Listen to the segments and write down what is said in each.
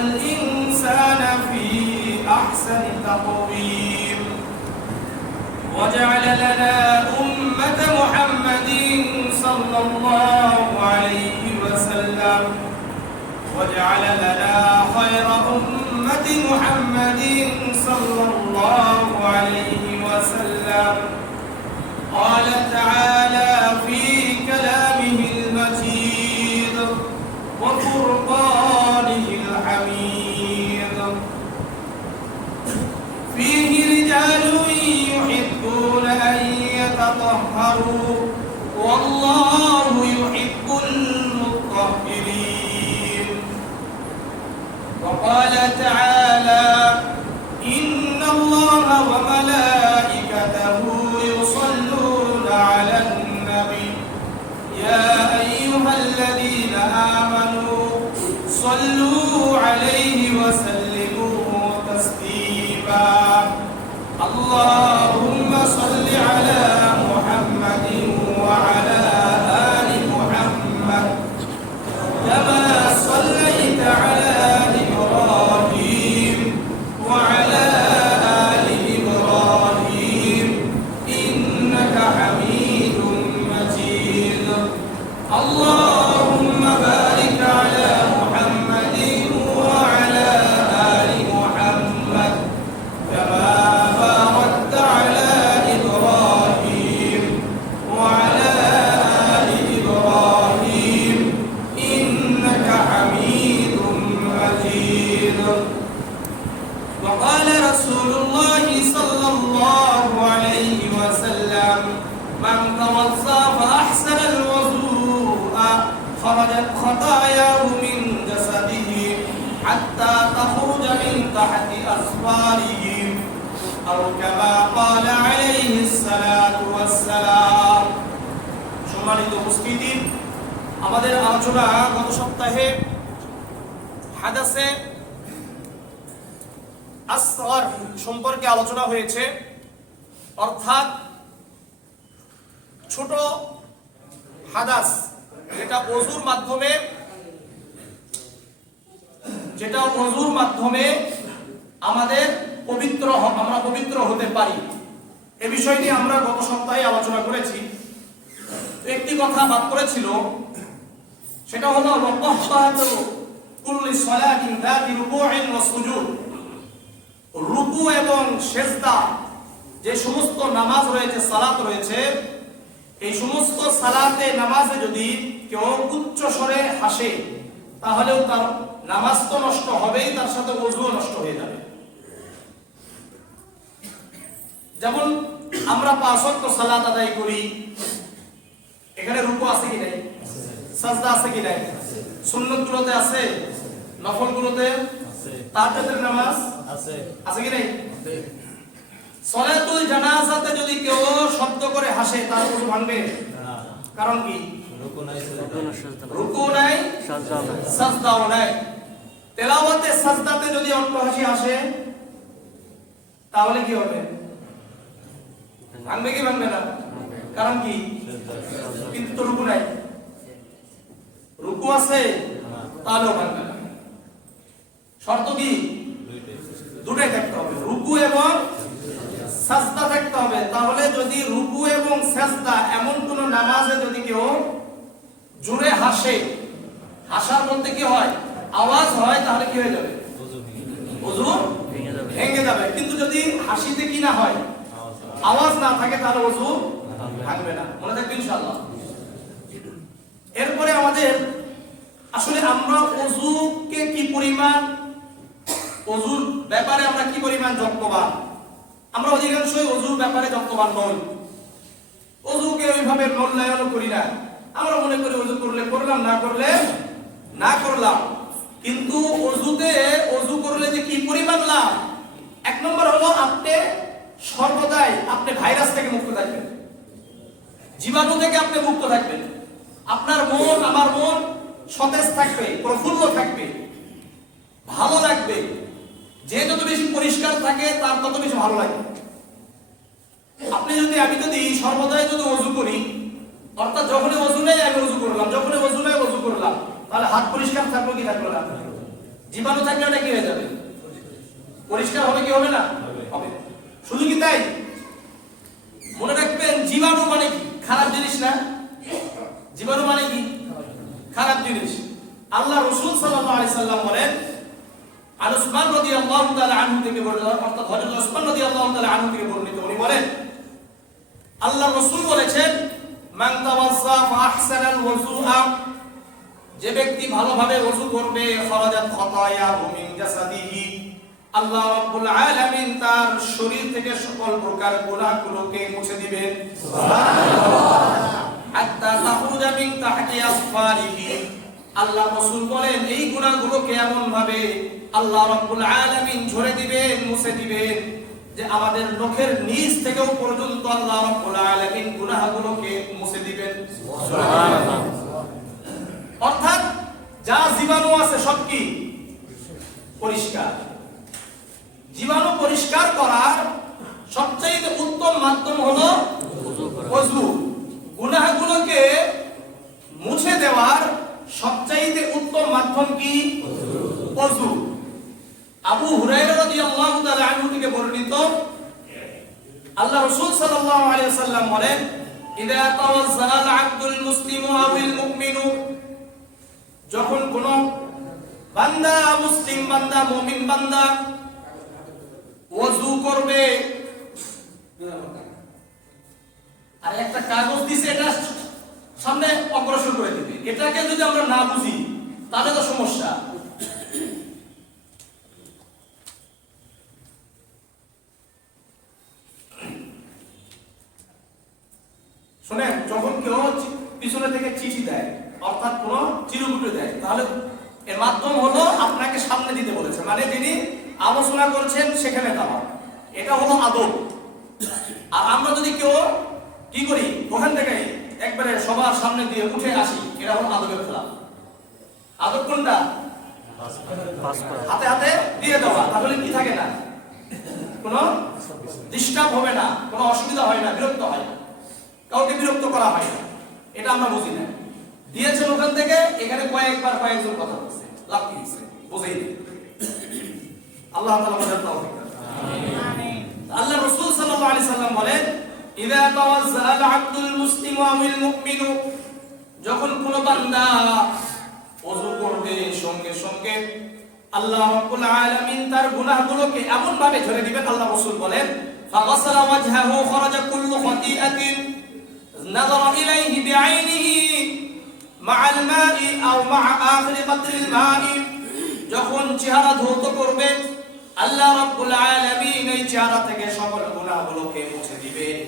الإنسان في أحسن تقويم وجعل لنا أمة محمد صلى الله عليه وسلم وجعل لنا خير أمة محمد صلى الله عليه وسلم قال تعالى في كلامه المجيد وفرقانه الحميد فيه رجال يحبون أن يتطهروا والله يحب المطهرين وقال تعالى إن الله وملائكته يصلون على النبي يا أيها الذين آمنوا صلوا عليه وسلموا تسليما اللهم صل على محمد وعلى آل محمد كما صليت على إبراهيم وعلى آل إبراهيم إنك حميد مجيد اللهم بارك على محمد وعلى آل محمد كما باركت على إبراهيم وعلى آل إبراهيم إنك حميد مجيد وقال رسول الله صلى الله عليه وسلم من توضأ فأحسن الوضوء خرجت خطاياه من جسده حتى تخرج من تحت أظفاره أو كما قال عليه الصلاة والسلام সম্মানিত উপস্থিতি আমাদের আলোচনা গত সপ্তাহে হাদাসে আসগর সম্পর্কে আলোচনা হয়েছে অর্থাৎ ছোট হাদাস যেটা ওযুর মাধ্যমে আমাদের আমরা পবিত্র হতে পারি এ বিষয় নিয়ে আমরা গত সপ্তাহে আলোচনা করেছি একটি কথা বাদ করেছিল সেটা হলো রকাহাতু কুল্লি সালাতিন যাতি রুকুইন ওয়া সুজুদ রুকু এবং সিজদা যে সমস্ত নামাজ রয়েছে সালাত রয়েছে এই সমস্ত সালাতে নামাজে যদি কেউ উচ্চ স্বরে হাসে তাহলেও তার নামাজ তো নষ্ট হবেই তার সাথে ওযুও নষ্ট হয়ে যাবে যেমন আমরা 5 ওয়াক্ত সালাত আদায় করি এখানে রুকু আছে কি নাই সাজদা আছে কি নাই সুন্নাত গুলোতে আছে নফল গুলোতে আছে তাহাজ্জুদের নামাজ আছে কি নাই সালাতুল জানাজাতে যদি কেউ শব্দ করে হাসে তার ওযু ভাঙবে না কারণ কি রুকু নাই সাজদাও নাই তেলাওয়াতে সাজদাতে যদি অট্টহাসি আসে তাহলে কি হবে ভাঙবে কি ভাঙবে না কারণ কি কিন্তু তো রুকু নাই রুকু আছে তাহলেও ভাঙবে না শর্ত কি দুটাই থাকতে হবে রুকু এবং সাজদা থাকতে হবে তাহলে যদি রুকু এবং সাজদা এমন কোন নামাজে যদি কেউ জোরে হাসে হাসার মধ্যে কি হয় আওয়াজ হয় তাহলে কি হয়ে যাবে ওযু ভেঙে যাবে কিন্তু যদি হাসিতে কি না হয় আওয়াজ না থাকে তাহলে ওযু ভাঙবে না মনে থাকবে ইনশাআল্লাহ এরপরে আমাদের আসলে আমরা ওযুকে কি পরিমাণ ওযুর ব্যাপারে আমরা কি পরিমাণ যত্নবান আমরা অধিকাংশই ওযুর ব্যাপারে যত্নবান নই ওযুকে ওইভাবে মূল্যায়ন করি না আমরা মনে করি ওযু করলে করলাম না করলে না করলাম কিন্তু ওযুতে ওযু করলে যে কি পরিমাণ লাভ এক নম্বর হলো আপনি সর্বদাই আপনি ভাইরাস থেকে মুক্ত থাকবেন জীবাণু থেকে আপনি মুক্ত থাকবেন আপনার মন আমার মন সতেজ থাকবে প্রফুল্ল থাকবে ভালো লাগবে যে যত বেশি পরিষ্কার থাকে তার তত বেশি ভালো লাগবে আমি যদি সর্বদাই যদি ওযু করি অর্থাৎ যখনই ওযু নেই আমি ওযু করলাম যখনই ওযু নেই ওযু করলাম তাহলে হাত পরিষ্কার থাকবে কি থাকবে না জীবাণু থাকলে এটা কি হয়ে যাবে? পরিষ্কার হবে কি হবে না? হবে। শুধু কি তাই? মনে রাখবেন জীবাণু মানে কি? খারাপ জিনিস না? জীবাণু মানে কি? খারাপ জিনিস। আল্লাহ রাসূল সাল্লাল্লাহু আলাইহি সাল্লাম বলেন, উসমান রাদিয়াল্লাহু তাআলা আনহু থেকে বর্ণিত, অর্থাৎ হযরত উসমান রাদিয়াল্লাহু তাআলা আনহু থেকে বর্ণিত, উনি বলেন আল্লাহ রাসূল বলেছেন, মান তাওয়াজ্জা ফা আহসানাল ওযুআ, যে ব্যক্তি ভালোভাবে ওযু করবে, খরাজাত খাতায়াহু মিন জাসাদিহি, আল্লাহ রাব্বুল আলামিন তার শরীর থেকে সকল প্রকার গুনাহগুলোকে মুছে দিবেন। সুবহানাল্লাহ। হাত্তা তাখরুজা মিন তাহতি আসফারিহি, আল্লাহ রাসূল বলেন এই গুনাহগুলোকে এমন ভাবে আল্লাহ রাব্বুল আলামিন ঝরে দিবেন, মুছে দিবেন যে আমাদের নখের নিচ থেকেও পর্যন্ত আল্লাহ রাব্বুল আলামিন গুনাহগুলোকে মুছে দিবেন। সুবহানাল্লাহ। অর্থাৎ যা জীবাণু আছে সব কি পরিষ্কার। জীবাণু পরিষ্কার করার সবচেয়ে উত্তম মাধ্যম হলো ওযু। গুনাহগুলোকে মুছে দেওয়ার সবচেয়ে উত্তম মাধ্যম কি? ওযু। আবু হুরায়রা রাদিয়াল্লাহু তাআলা আনহু থেকে বর্ণিত, আল্লাহ রাসূল সাল্লাল্লাহু আলাইহি ওয়াসাল্লাম বলেন, ইযা তাওয়াজ্জাআ আল-আবদুল মুসলিমু আওয়াল মুমিনু, যখন কোন বান্দা, মুসলিম বান্দা, মুমিন বান্দা ওযু করবে, আর একটা কাগজ দিছে এটা সামনে অগ্রসর করে দিবে, এটাকে যদি আমরা না বুঝি তাহলে তো সমস্যা। শুনেন, যখন কেউ পিছনে থেকে চিঠি দেয়, অর্থাৎ কোন চিরকুটে দেয়, তাহলে এর মাধ্যম হলো আপনাকে সামনে দিতে বলেছে, মানে যিনি আলোচনা করছেন সেখানে দেওয়া, এটা হলো আদব। আর আমরা যদি কেউ কি করি, ওখান থেকে একবারে সবার সামনে দিয়ে উঠে আসি, এটা হলো আদবের খেলাফ। আদব কোনটা? হাতে হাতে দিয়ে দেওয়া, তাহলে কি থাকে না, কোনো ডিস্টার্ব হবে না, কোনো অসুবিধা হয় না, বিরক্ত হয় না, কাউকে বিরক্ত করা হয় না, এটা আমরা বুঝি না। দিয়েছেন ওখান থেকে, এখানে কয়েকবার কয়েকজন কথা বলছে, লাভ কি হয়েছে বুঝেই নেই। আল্লাহ তাআলা বোঝার তৌফিক দান। আমিন। আল্লাহ রাসূল সাল্লাল্লাহু আলাইহি সাল্লাম বলেন, ইযা তাওয়াজ্জা আল-আবদুল মুসলিমু আওয়াল মুমিনু, যখন কোন বান্দা ওযু করবে, সঙ্গে সঙ্গে আল্লাহ রাব্বুল আলামিন তার গুনাহগুলোকে এমন ভাবে ঝেড়ে দিবেন। আল্লাহ রাসূল বলেন, ফাগাসালা ওয়াজহাহু খারাজা কুল্লু খাতিআতিন নাযারা ইলাইহি বিআইনিহি মা'আল মা'i আও মা'a আখিরি কাতরিল মা'i, যখন চেহারা ধৌত করবে আল্লাহ রাব্বুল আলামিন এই চেহারা থেকে সকল গুনাহগুলোকে মুছে দিবেন।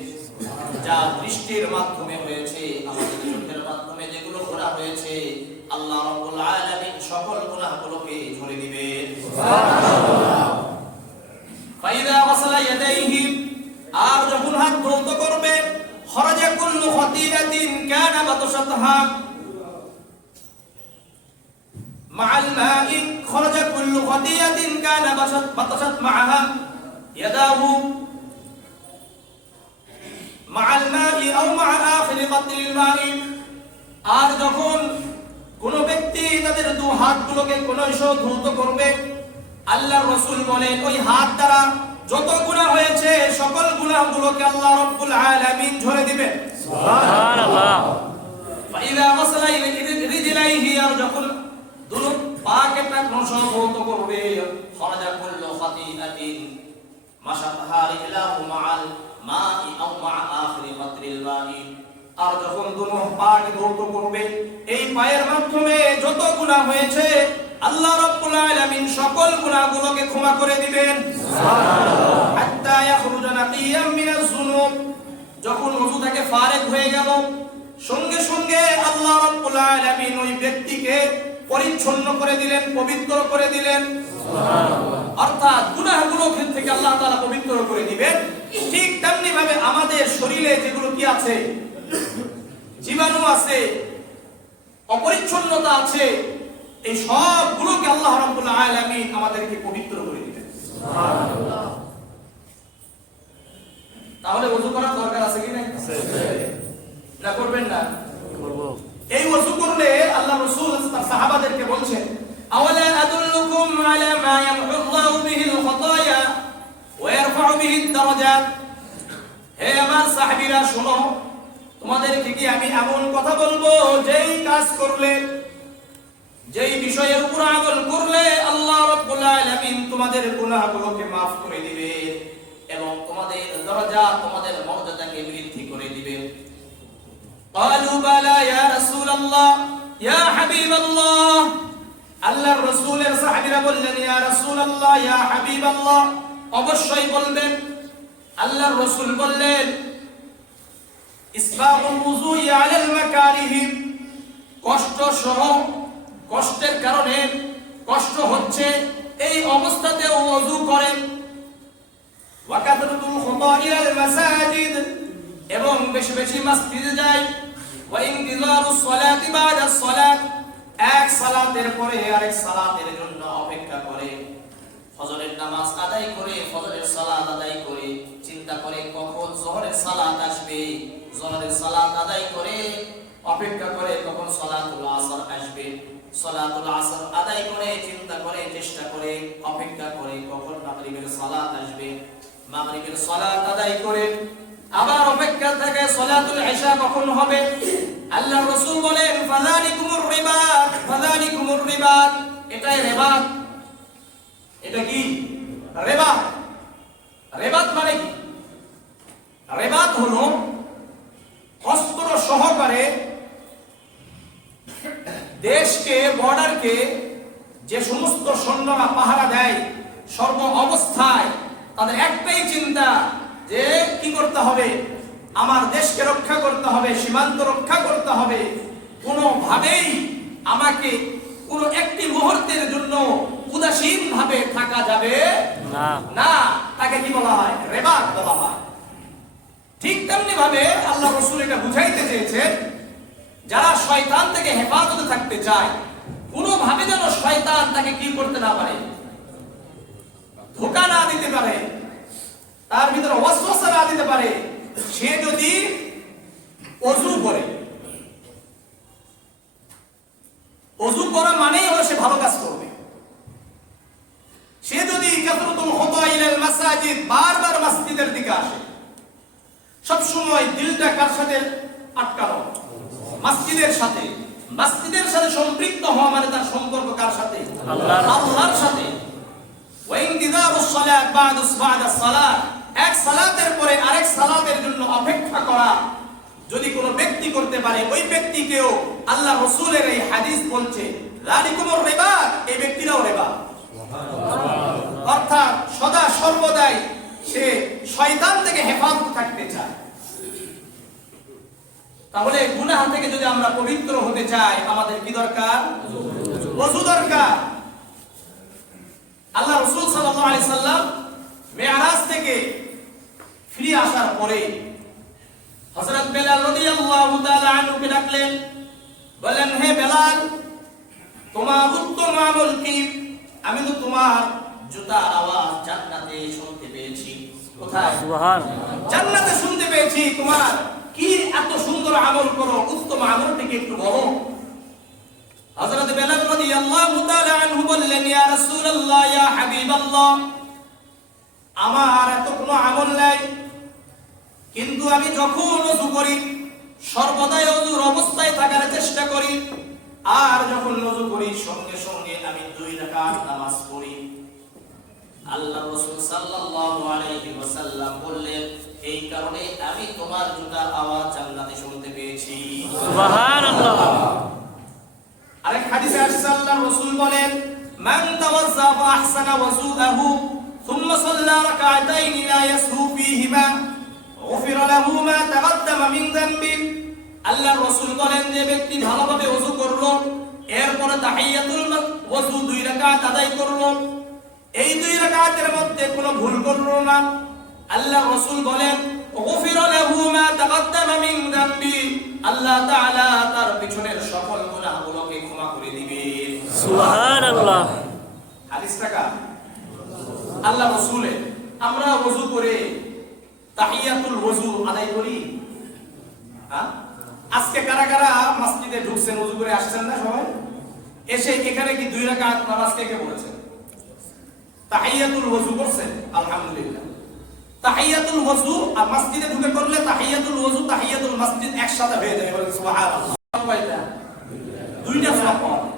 যা দৃষ্টির মাধ্যমে হয়েছে, আমাদের চোখের মাধ্যমে যেগুলো গুনাহ হয়েছে, আল্লাহ রাব্বুল আলামিন সকল গুনাহগুলোকে ঝেড়ে দিবেন। সুবহানাল্লাহ। ফাইদা ওয়াসালা ইয়াদাইহি, আর যখন হাত ধৌত করবে, খরাজা কুল্লু খাতিআতিন কানা বাতাশাতহা মা'আল মা'i, খরাজা কুল্লু খাতিআতিন কানা বাতাশাত মা'আহা ইয়াদাহু মা'আল মা'i আও মা'a আখিরি কাতরিল মা'i, আর যখন কোন ব্যক্তি তাদের দু হাতগুলোকে কোন ধৌত করবে, আল্লাহর রাসূল বলেন ওই হাত দ্বারা যত গুনাহ হয়েছে সকল গুনাহগুলোকে আল্লাহ রাব্বুল আলামিন ঝেড়ে দিবেন। সুবহানাল্লাহ। ফাইদা ওয়াসালা রিজলাইহি, আর যখন দুনো পাকে তাক ধৌত করবে, খরাজা কুল্লু খাতিআতিন মাশাতাহা রিজলাহু মা'আল মা'i আও মা'a আখিরি কাতরিল মা'i, আর যখন দুনো পাকে ধৌত করবে, এই পায়ের মাধ্যমে যত গুনাহ হয়েছে আল্লাহ রাব্বুল আলামিন সকল গুনাহগুলোকে ক্ষমা করে দিবেন। সুবহানাল্লাহ। হাত্তা ইয়াখরুজা নাকিয়াম মিনাজ যুনুব, যখন ওযু থেকে ফারেগ হয়ে গেল, সঙ্গে সঙ্গে আল্লাহ রাব্বুল আলামিন ওই ব্যক্তিকে পরিচ্ছন্ন করে দিলেন, পবিত্র করে দিলেন। সুবহানাল্লাহ। অর্থাৎ গুনাহগুলো থেকে আল্লাহ তাআলা পবিত্র করে দিবেন। ঠিক তেমনি ভাবে আমাদের শরীরে যেগুলো কি আছে, জীবাণু আছে, অপরিচ্ছন্নতা আছে, এই সবগুলোকে আল্লাহ রাব্বুল আলামিন আমাদেরকে পবিত্র করে দিবেন। সুবহানাল্লাহ। তাহলে ওযু করার দরকার আছে কি নাই? আছে। না করবেন না? করব। এই ওযু করলে আল্লাহ রাসূল তার সাহাবাদেরকে বলছেন, আওয়ালা আদুল্লুকুম أدلكم على ما يمحو الله به الخطايا ويرفع به الدرجات হে আমার সাহাবীরা শোনো তোমাদেরকে কি আমি এমন কথা বলবো যেই কাজ করলে যেই বিষয়ের উপর আমল করলে আল্লাহ রাব্বুল আলামিন তোমাদের গুনাহগুলোকে maaf করে দিবে এবং তোমাদের দরজা তোমাদের মর্যাদাকে বৃদ্ধি করে দিবে قالوا بلى يا رسول الله يا حبيب الله আল্লাহর রাসূলের সাহাবীরা বললেন ইয়া রাসূলুল্লাহ ইয়া হাবিবাল্লাহ অবশ্যই বলবেন আল্লাহর রাসূল বললেন ইসবাগুল ওযুই আলাল মাকারিহ কষ্ট সহ কষ্টের কারণে কষ্ট হচ্ছে এই অবস্থাতেও ওযু করেন ওয়া কাদরুল খুতাইল মাসাজিদ এবং বেশি বেশি মসজিদে যায় ওয়া ইনতিজারুস সালাতি বাদাস সালাত এক সালাতের পরে আরেক সালাতের জন্য অপেক্ষা করে ফজরের নামাজ আদায় করে ফজরের সালাত আদায় করে চিন্তা করে কখন যোহরের সালাত আসবে যোহরের সালাত আদায় করে অপেক্ষা করে কখন সালাতুল আসর আসবে সালাতুল আসর আদায় করে চিন্তা করে চেষ্টা করে অপেক্ষা করে কখন মাগরিবের সালাত আসবে মাগরিবের সালাত আদায় করে আবার অপেক্ষা থাকে সালাতুল ইশা কখন হবে আল্লাহর রাসূল বলেন ফাযালিকুমুর রিবাত এটাই রিবাত এটা কি রিবাত মানে কি রিবাত হলো অস্ত্র সহকারে দেশকে বর্ডারকে যে সমস্ত সৈন্যরা পাহারা দেয় সর্ব অবস্থায় তাদের একটাই চিন্তা যে কি করতে হবে আমার দেশকে রক্ষা করতে হবে সীমান্ত রক্ষা করতে হবে কোনোভাবেই আমাকে কোনো একটি মুহূর্তের জন্য উদাসীন ভাবে থাকা যাবে না তাকে কি বলা হয় রিবাত বলা হয় ঠিক তেমনি ভাবে আল্লাহ রাসূল এটা বুঝাইতে চেয়েছেন যারা শয়তান থেকে হেফাজতে থাকতে চায় কোনোভাবে যেন শয়তান তাকে কি করতে না পারে ধোঁকা না দিতে পারে তার ভিতরে ওয়াসওয়াসা না দিতে পারে সে যদি ওযু করে ওযু করা মানেই হলো সে ভালো কাজ করবে সে যদি কাসরাতুল খুতাইল মাসাজিদ বারবার মসজিদের দিকে আসে সব সময় দিলটা কার সাথে আটকানো মসজিদের সাথে সম্পৃক্ত হওয়া মানে তার সম্পর্ক কার সাথে আল্লাহর সাথে ওয়া ইনতিজারুস সালাত বাদাস সালাত এক সালাতের পরে আরেক সালাতের জন্য অপেক্ষা করা যদি কোনো ব্যক্তি করতে পারে ওই ব্যক্তিকেও আল্লাহ রাসূলের এই হাদিস বলছে যালিকুমুর রিবাত এই ব্যক্তিরাও রিবাত অর্থাৎ সদা সর্বদাই সে শয়তান থেকে হেফাজত থাকতে চায় তাহলে গুনাহ থেকে যদি আমরা পবিত্র হতে চাই আমাদের কি দরকার ওযু দরকার আল্লাহ রাসূল সাল্লাল্লাহু আলাইহি সাল্লাম মিরাজ থেকে ফিরে আসার পরে হযরত বেলাল রাদিয়াল্লাহু তাআলা আনহুকে ডাকলেন বলেন হে বেলাল তোমার উত্তম আমল কি আমি তো তোমার জুতার আওয়াজ জান্নাতে শুনতে পেয়েছি কোথায় সুবহানাল্লাহ জান্নাতে শুনতে পেয়েছি তোমার কি এত সুন্দর আমল করো উত্তম আমলটিকে একটু বলো হযরত বেলাল রাদিয়াল্লাহু তাআলা আনহু বললেন ইয়া রাসূলুল্লাহ ইয়া হাবিবাল্লাহ আমার এত কোনো আমল নাই কিন্তু আমি যখন ওযু করি সর্বদাই ওযুর অবস্থায় থাকার চেষ্টা করি আর যখন ওযু করি সঙ্গে সঙ্গে আমি 2 রাকাত নামাজ পড়ি আল্লাহর রাসূল সাল্লাল্লাহু আলাইহি ওয়াসাল্লাম বললেন এই কারণে আমি তোমার জুতার আওয়াজ জান্নাতে শুনতে পেয়েছি সুবহানাল্লাহ আরেক হাদিসে আসছে আল্লাহর রাসূল বলেন মান তাওয়াজ্জা ফা আহসানা ওযুআহু সুম্মা সাল্লা রাকাতাইন লা ইয়াসহু ফীহিমা গুফিরা লাহু মা তাকদ্দামা মিন যামবি আল্লাহর রাসূল বলেন যে ব্যক্তি ভালোভাবে ওযু করলো এরপরে তাহিয়াতুল ওযু 2 রাকাত আদায় করলো এই 2 রাকাতের মধ্যে কোনো ভুল করলো না আল্লাহর রাসূল বলেন গুফিরা লাহু মা তাকদ্দামা মিন যামবি আল্লাহ তাআলা তার পিছনের সকল গুনাহগুলোকে ক্ষমা করে দিবেন সুবহানাল্লাহ হাদিসটা আল্লাহ রাসূলের আমরা ওযু করে তাহিয়াতুল ওযু আদায় করি হ্যাঁ আজকে কারা কারা মসজিদে ঢুকছেন ওযু করে আসছেন না সবাই এসে এখানে কি 2 রাকাত নামাজ কে কে পড়েছেন তাহিয়াতুল ওযু করছেন, আলহামদুলিল্লাহ। তাহিয়াতুল ওযু আর মসজিদে ঢুকে করলে তাহিয়াতুল ওযু তাহিয়াতুল মসজিদ একসাথে হয়ে যাবে, বলেন সুবহানাল্লাহ। কয়টা? দুইটা সওয়াব পাওয়া যায়।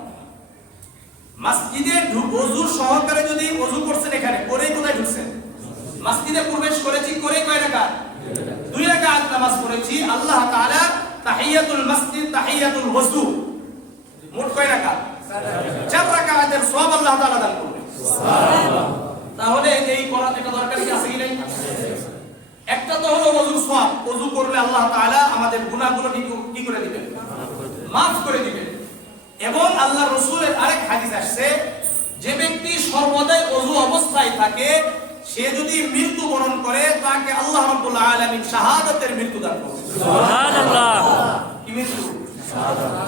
মসজিদে ওযু সহকারে যদি ওযু করছেন, এখানে করেই কোথায় ঢুকছেন? মসজিদে প্রবেশ করেছি, করে কয় রাকাত? 2 রাকাত নামাজ পড়েছি। আল্লাহ তাআলা তাহিয়াতুল মসজিদ তাহিয়াতুল ওযু মোট কয় রাকাত? 4 রাকাতের সওয়াব আল্লাহ তাআলা দান করবেন, সুবহানাল্লাহ। তাহলে এই করা একটা দরকার কি আছে কি নাই? একটা তো হলো ওযুর সওয়াব। ওযু করলে আল্লাহ তাআলা আমাদের গুনাহগুলো কি করে দিবেন? মাফ করে দিবেন। এবং আল্লাহ রাসূলের আরেক হাদিস আসছে, যে ব্যক্তি সর্বদাই ওযু অবস্থায় থাকে, সে যদি মৃত্যুবরণ করে, তাকে আল্লাহ রাব্বুল আলামিন শাহাদাতের মৃত্যু দান করবেন, সুবহানাল্লাহ। কি মৃত্যু?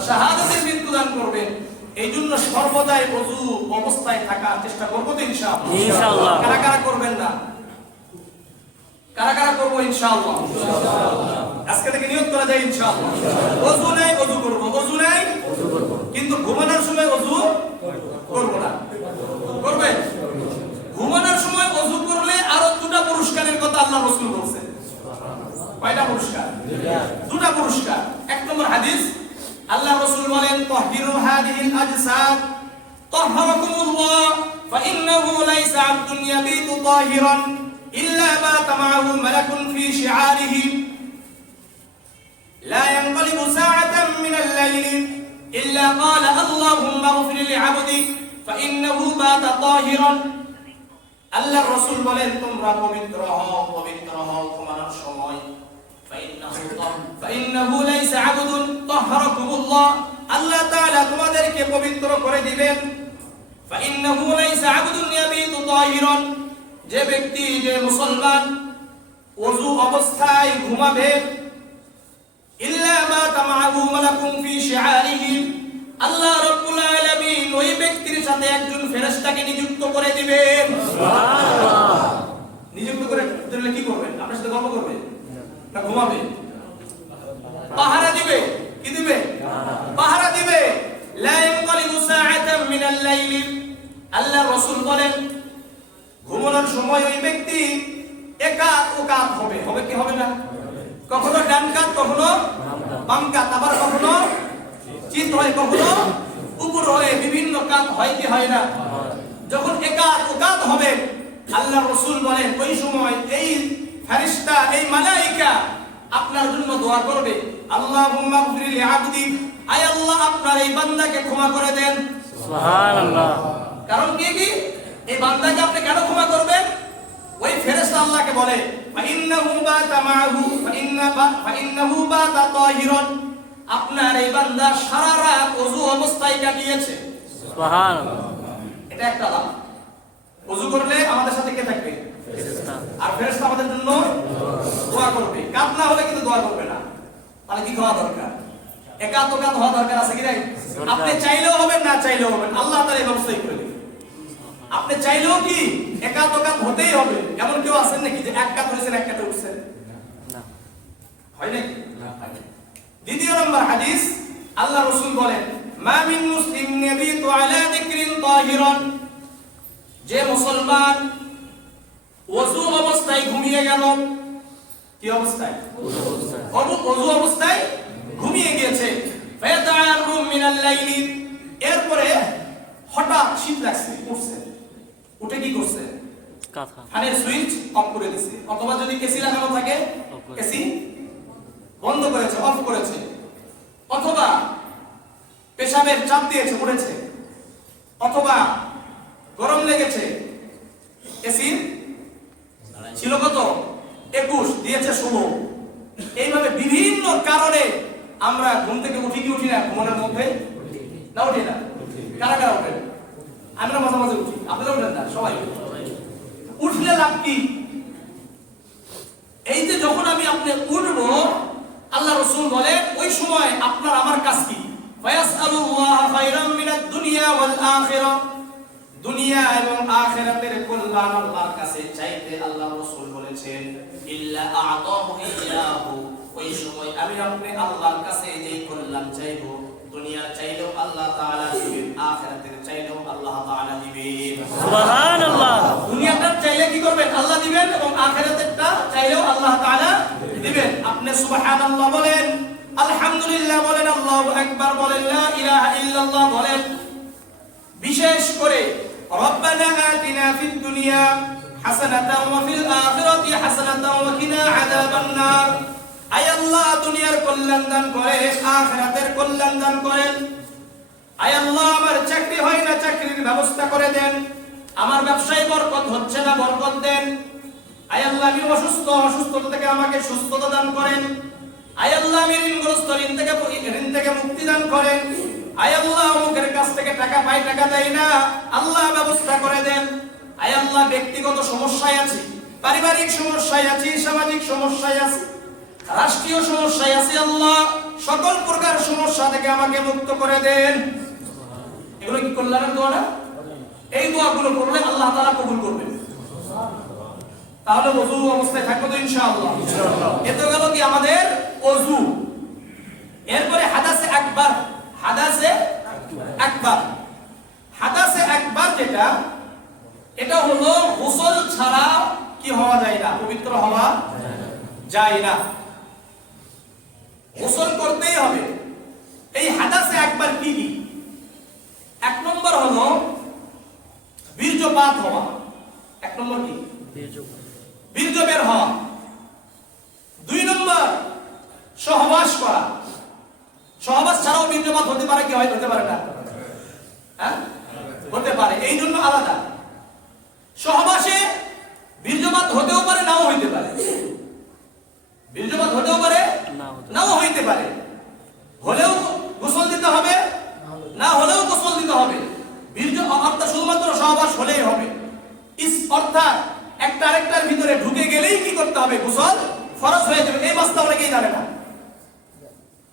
শাহাদাতের মৃত্যু দান করবেন। এই জন্য সর্বদাই ওযু অবস্থায় থাকার চেষ্টা করব তো ইনশাআল্লাহ। ইনশাআল্লাহ। কারা কারা করবেন না? কারা কারা করব ইনশাআল্লাহ? আজকে থেকে নিয়ত করা যায় ইনশাআল্লাহ। ওযু নাই ওযু করব, ওযু নাই ওযু করব, কিন্তু ঘুমানোর সময় ওযু করব না। করবে? ঘুমানোর সময় ওযু করলে আরো 2টা পুরস্কারের কথা আল্লাহ রাসূল বলেছেন। কয়টা পুরস্কার? 2টা পুরস্কার। 1 নম্বর হাদিস, আল্লাহ রাসূল বলেন, তাহহিরু হাদিহিল আজসাদ তাহহারাকুমুল্লাহ ফাইন্নাহু লাইসা আবদুন ইয়াবিতু তাহিরান ইল্লা বাতা মা'আহু মালাকুন ফি শি'আরিহি লা ইয়ানকালিবু সা'আতান মিনাল লাইলি ইল্লা ক্বালা আল্লাহুম্মা ইগফির লি'আবদি ফাইন্নাহু বাতা তাহিরান। আল্লাহ রাসূল বলেন, তোমরা পবিত্র হও, পবিত্র হও ঘুমানোর সময়। ফাইন্নাহু লাইসা আবদুন তাহহারাকুমুল্লাহ, আল্লাহ তাআলা তোমাদেরকে পবিত্র করে দিবেন। ফাইন্নাহু লাইসা আবদুন ইয়াবিতু তাহিরান, যে ব্যক্তি, যে মুসলমান ওযু অবস্থায় ঘুমাবে, ইল্লা বাতা মা'আহু মালাকুন ফি শি'আরিহি, আল্লাহ রাব্বুল আলামিন ওই ব্যক্তির সাথে একজন ফেরেশতাকে নিযুক্ত করে দিবেন, সুবহানাল্লাহ। নিযুক্ত করে দিলে কি করবেন? আপনার সাথে গল্প করবে না ঘুমাবে? পাহারা দিবে। কি দিবে? পাহারা দিবে। লা ইয়ানকালিবু সা'আতাম মিনাল লাইলি, আল্লাহ রাসূল বলেন, ঘুমানোর সময় ওই ব্যক্তি একাত ওকাত হবে। হবে কি হবে না? কখনো ডান কাত, কখনো বাম কাত, আবার কখনো চিত হয়, কখনো উপর হয়ে বিভিন্ন কাত হয় কি হয় না? যখন একাত ওকাত হবে, আল্লাহ রাসূল বলেন, ওই সময় এই ফেরেশতা, এই মালায়েকা আপনার জন্য দোয়া করবে, আল্লাহুম্মা ইগফির লি'আবদি, আয় আল্লাহ আপনার এই বান্দাকে ক্ষমা করে দেন, সুবহানাল্লাহ। কারণ কি এই বান্দাকে আপনি কেন ক্ষমা করবেন? ওই ফেরেশতা আল্লাহকে বলে, ফাইন্নাহু বাতা মা'আহু ফাইন্নাহু বাতা তাহিরান, আপনার এই বান্দা সারা রাত ওযু অবস্থায় কাটিয়েছে, সুবহানাল্লাহ। এটা একটা লাভ। ওযু করলে আমাদের সাথে কে থাকবে? ফেরেশতা। আর ফেরেশতা আমাদের জন্য দোয়া করবে। কাত না হলে কিন্তু দোয়া করবে না। তাহলে কি হওয়া দরকার? একাত ওকাত হওয়া দরকার আছে কি নাই? আপনি চাইলেও হবেন, না চাইলেও হবেন, আল্লাহ তাআলা এই ব্যবস্থাই করে দিবেন। আপনি চাইলেও কি একাত ওকাত হতেই হবে? এমন কেউ আছেন নাকি যে এক কাত হয়েছেন এক কাতে উঠছেন? না, হয় নাকি? না। দ্বিতীয় নম্বর হাদিস, আল্লাহ রাসূল বলেন, মা মিন মুসলিমিন ইয়াবিতু আলা যিকরিন তাহিরান, যে মুসলমান ওযু অবস্থায় ঘুমিয়ে গেল। কি অবস্থায়? ওযু অবস্থায় ঘুমিয়ে গিয়েছে। ফায়াতাআরু মিনাল লাইলি, এরপরে হঠাৎ শীত লাগছে, উঠছে, উঠে কি করছে? ফ্যানের সুইচ অফ করে দিয়েছে, অথবা যদি এসি লাগানো থাকে এসি বন্ধ করেছে, অফ করেছে, অথবা পেশাবের চাপ দিয়েছে, উঠেছে, অথবা গরম লেগেছে, এসি ছিল কত? 21 দিয়েছে 16। এইভাবে বিভিন্ন কারণে আমরা ঘুম থেকে উঠি কি উঠি না? ঘুমানোর মধ্যে না উঠি না? কারা কারা উঠেন? আমরা মাঝে মাঝে উঠি, আপনারা উঠেন না? সবাই উঠলে লাভ কি? এই যে যখন আমি আপনি উঠবো, আল্লাহ রাসূল বলে ওই সময় আপনার আমার কাজ কি? ফায়াসআলুল্লাহ খায়রাম মিনাদ দুনিয়া ওয়াল আখিরাহ, দুনিয়া এবং আখিরাতের কল্যাণ আল্লাহর কাছে চাইতে আল্লাহ রাসূল বলেছেন, ইল্লা আ'তাহু ইল্লাহু, ওই সময় আমি আপনি আল্লাহর কাছে যেই কল্যাণ চাইবো, দুনিয়া চাইলেও আল্লাহ তাআলা দিবেন, আখিরাতের চাইলেও আল্লাহ তাআলা দিবেন, সুবহানাল্লাহ। আপনি সুবহানাল্লাহ বলেন, আলহামদুলিল্লাহ বলেন, আল্লাহু আকবার বলেন, লা ইলাহা ইল্লাল্লাহ বলেন। বিশেষ করে রব্বানা আতিনা ফিদ দুনিয়া হাসানাতাও ওয়া ফিল আখিরাতি হাসানাতাও ওয়া কিনা আযাবান নার। আয় আল্লাহ, দুনিয়ার কল্যাণ দান করেন, আখিরাতের কল্যাণ দান করেন। আয় আল্লাহ, আমার চাকরি হয় না, চাকরির ব্যবস্থা করে দেন। আমার ব্যবসায় বরকত হচ্ছে না, বরকত দেন। আয় আল্লাহ, আমি অসুস্থ, অসুস্থতা থেকে আমাকে সুস্থতা দান করেন। আয় আল্লাহ, আমি ঋণগ্রস্ত, ঋণ থেকে মুক্তি দান করেন। আয় আল্লাহ, অমুকের কাছ থেকে টাকা পাই, টাকা দেয় না, আল্লাহ ব্যবস্থা করে দেন। আয় আল্লাহ, ব্যক্তিগত সমস্যায় আছি, পারিবারিক সমস্যায় আছি, সামাজিক সমস্যায় আছি, রাষ্ট্রীয় সমস্যায় আছি, আল্লাহ সকল প্রকার সমস্যা থেকে আমাকে মুক্ত করে দেন। এগুলো কি কল্যাণের দোয়া না? এই দোয়াগুলো করলে আল্লাহ তাআলা কবুল করবেন। তাহলে ওযু অবস্থায় থাকবো তো ইনশাআল্লাহ। এত গেল কি আমাদের ওযু। এরপরে হাদাসে আকবার। হাদাসে আকবার, হাদাসে আকবার যেটা, এটা হলো গোসল ছাড়া কি হওয়া যায় না, পবিত্র হওয়া যায় না, গোসল করতেই হবে। এই হাদাসে আকবার কি কি? এক নম্বর হলো বীর্যপাত হওয়া। এক নম্বর কি? বীর্য বের হওয়া। দুই নম্বর সহবাস করা। সহবাস ছাড়াও বীর্যপাত হতে পারে কি হতে পারে না? হ্যাঁ, হতে পারে। এই জন্য আলাদা। সহবাসে বীর্যপাত হতেও পারে, নাও হইতে পারে। বীর্যপাত হতেও পারে, নাও হইতে পারে। হলেও গোসল দিতে হবে, না হলেও গোসল দিতে হবে। বীর্য অর্থাৎ শুধুমাত্র সহবাস হলেই হবে। অর্থাৎ একটা আরেকটার ভিতরে ঢুকে গেলেই কি করতে হবে? গোসল ফরজ হয়ে যাবে। এই মাসটা অনেকেই জানে না।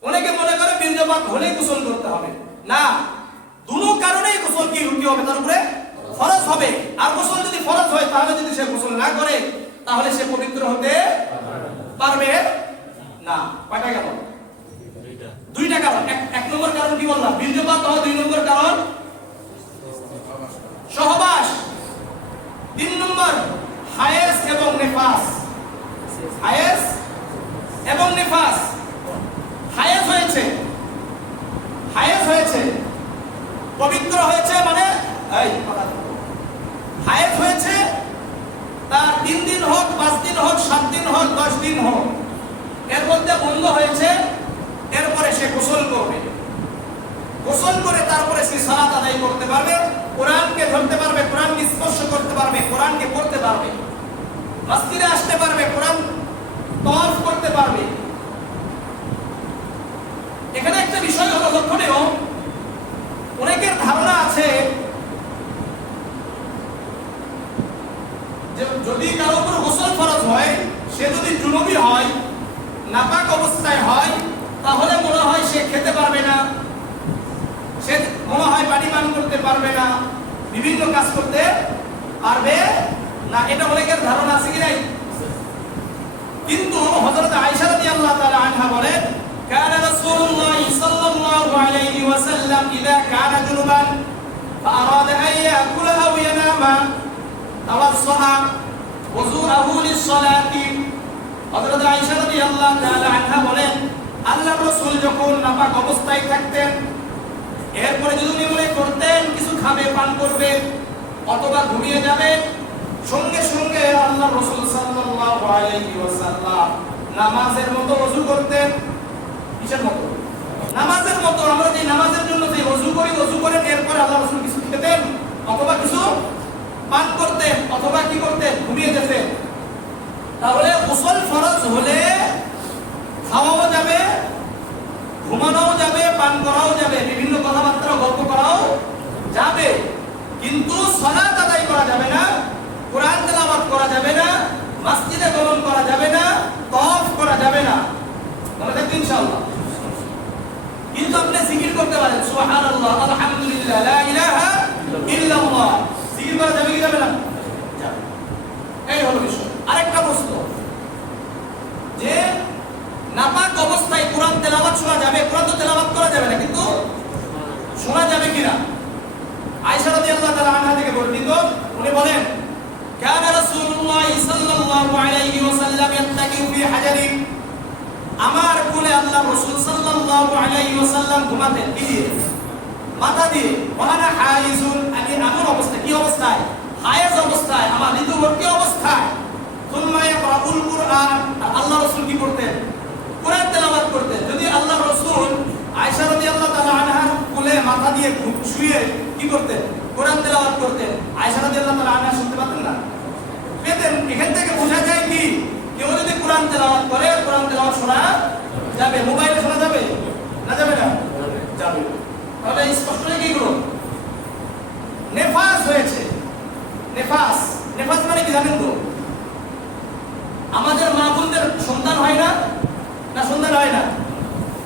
অনেকে মনে করে বীর্যপাত হলেই গোসল করতে হবে। না, দুটো কারণেই গোসল কি হবে? তার উপরে ফরজ হবে। আর গোসল যদি ফরজ হয়, তাহলে যদি সে গোসল না করে, তাহলে সে পবিত্র হতে পারবে না। কয়টা গেল? দুইটা কারণ। এক নম্বর কারণ কি বললাম? বীর্যপাত হওয়া। দুই নম্বর কারণ সহবাস। তিন নম্বর হায়েস এবং নেফাস। হায়েস এবং নেফাস। হায়েস হয়েছে, হায়েস হয়েছে, পবিত্র হয়েছে, মানে হায়েস হয়েছে, তার 3 দিন হোক, 5 দিন হোক, 7 দিন হোক, 10 দিন হোক, এর মধ্যে বন্ধ হয়েছে। এরপরে সে গোসল করবে। গোসল করে তারপরে সে সালাত আদায় করতে পারবে, কোরআনকে ধরতে পারবে, কোরআনকে স্পর্শ করতে পারবে, কোরআনকে পড়তে পারবে, মসজিদে আসতে পারবে, কোরআন তাওয়াফ করতে পারবে। এখানে একটা বিষয় হলো লক্ষণীয়। অনেকের ধারণা আছে যে যদি কারো উপর গোসল ফরজ হয়, সে যদি জুনুবি হয়, নাপাক অবস্থায় হয়, তাহলে মনে হয় সে খেতে পারবে না, সে মনে হয় পানি পান করতে পারবে না, বিভিন্ন কাজ করতে পারবে না। এটা অনেকের ধারণা আছে কি নাই? কিন্তু হযরত আয়েশা রাদিয়াল্লাহু তাআলা আনহা বলেন, কানা রাসূলুল্লাহ সাল্লাল্লাহু আলাইহি ওয়াসাল্লাম ইযা কানা জুনুবান ফাআরাদা আন ইয়াকুলা আও ইয়ানামা তাওয়াসসা ওযুআহু লিস-সালাতি। হযরত আয়েশা রাদিয়াল্লাহু তাআলা আনহা বলেন, আল্লাহর রাসূল যখন নাপাক অবস্থায় থাকতেন, এরপরে যদি উনি মনে করতেন কিছু খাবে, পান করবে, অথবা ঘুমিয়ে যাবে, সঙ্গে সঙ্গে আল্লাহর রাসূল সাল্লাল্লাহু আলাইহি ওয়াসাল্লাম নামাজের মতো ওযু করতেন। কিসের মতো? নামাজের মতো। আমরা যে নামাজের জন্য যে ওযু করি, ওযু করেন, এরপরে আল্লাহর রাসূল কিছু খেতেন, অথবা কিছু পান করতেন, অথবা কি করতেন? ঘুমিয়ে যেতেন। তাহলে গোসল ফরজ হলে খাওয়াও যাবে, ঘুমানোও যাবে, পান করাও যাবে, বিভিন্ন কথাবার্তা গল্প করাও যাবে, কিন্তু সালাত আদায় করা যাবে না, কোরআন তেলাওয়াত করা যাবে না, মসজিদে গমন করা যাবে না, তাওয়াফ করা যাবে না। মনে থাকবে ইনশাআল্লাহ। কিন্তু আপনি জিকির করতে পারেন, সুবহানাল্লাহ, আলহামদুলিল্লাহ, লা ইলাহা ইল্লাল্লাহ। জিকির করা যাবে কি যাবে না? যাবে। এই হলো বিষয়। আরেকটা প্রশ্ন, যে নাপাক অবস্থায় কোরআন তেলাওয়াত শোনা যাবে? কোরআন তো তেলাওয়াত করা যাবে না, কিন্তু শোনা যাবে কিনা? আয়েশা রাদিয়াল্লাহু তাআলা আনহা থেকে বর্ণিত, উনি বলেন, কানা রাসূলুল্লাহ সাল্লাল্লাহু আলাইহি ওয়াসাল্লাম ইয়াত্তাকিউ ফি হাজারিন আমার কোলে আল্লাহ রাসূল সাল্লাল্লাহু আলাইহি ওয়াসাল্লাম ঘুমাতেন কি দিয়ে? মাথা দিয়ে। ওয়ানা হাইজুন, আমি এমন অবস্থা, কি অবস্থায়? হায়েজ অবস্থায়, আমার ঋতুবর্তী অবস্থায়। সুম্মা ইয়াকরাউল কুরআন, আল্লাহ রাসূল কি করতেন? কোরআন তেলাওয়াত করতেন। যদি আল্লাহ রাসূল আয়েশা রাদিয়াল্লাহু তাআলা আনহার কোলে মাথা দিয়ে শুয়ে কি করতেন? কোরআন তেলাওয়াত করতেন। আয়েশা রাদিয়াল্লাহু তাআলা আনহা শুনতে পেতেন না? পেতেন। এখান থেকে বোঝা যায় কি, কেউ যদি কোরআন তেলাওয়াত করে, কোরআন তেলাওয়াত শোনা যাবে। মোবাইলে শোনা যাবে না? যাবে না? যাবে। তাহলে স্পষ্ট হয়ে গেল নেফাস হয়েছে। নেফাস, নেফাস মানে কি জানেন তো? আমাদের মা বোনদের সন্তান হয় না? না সন্তান হয় না?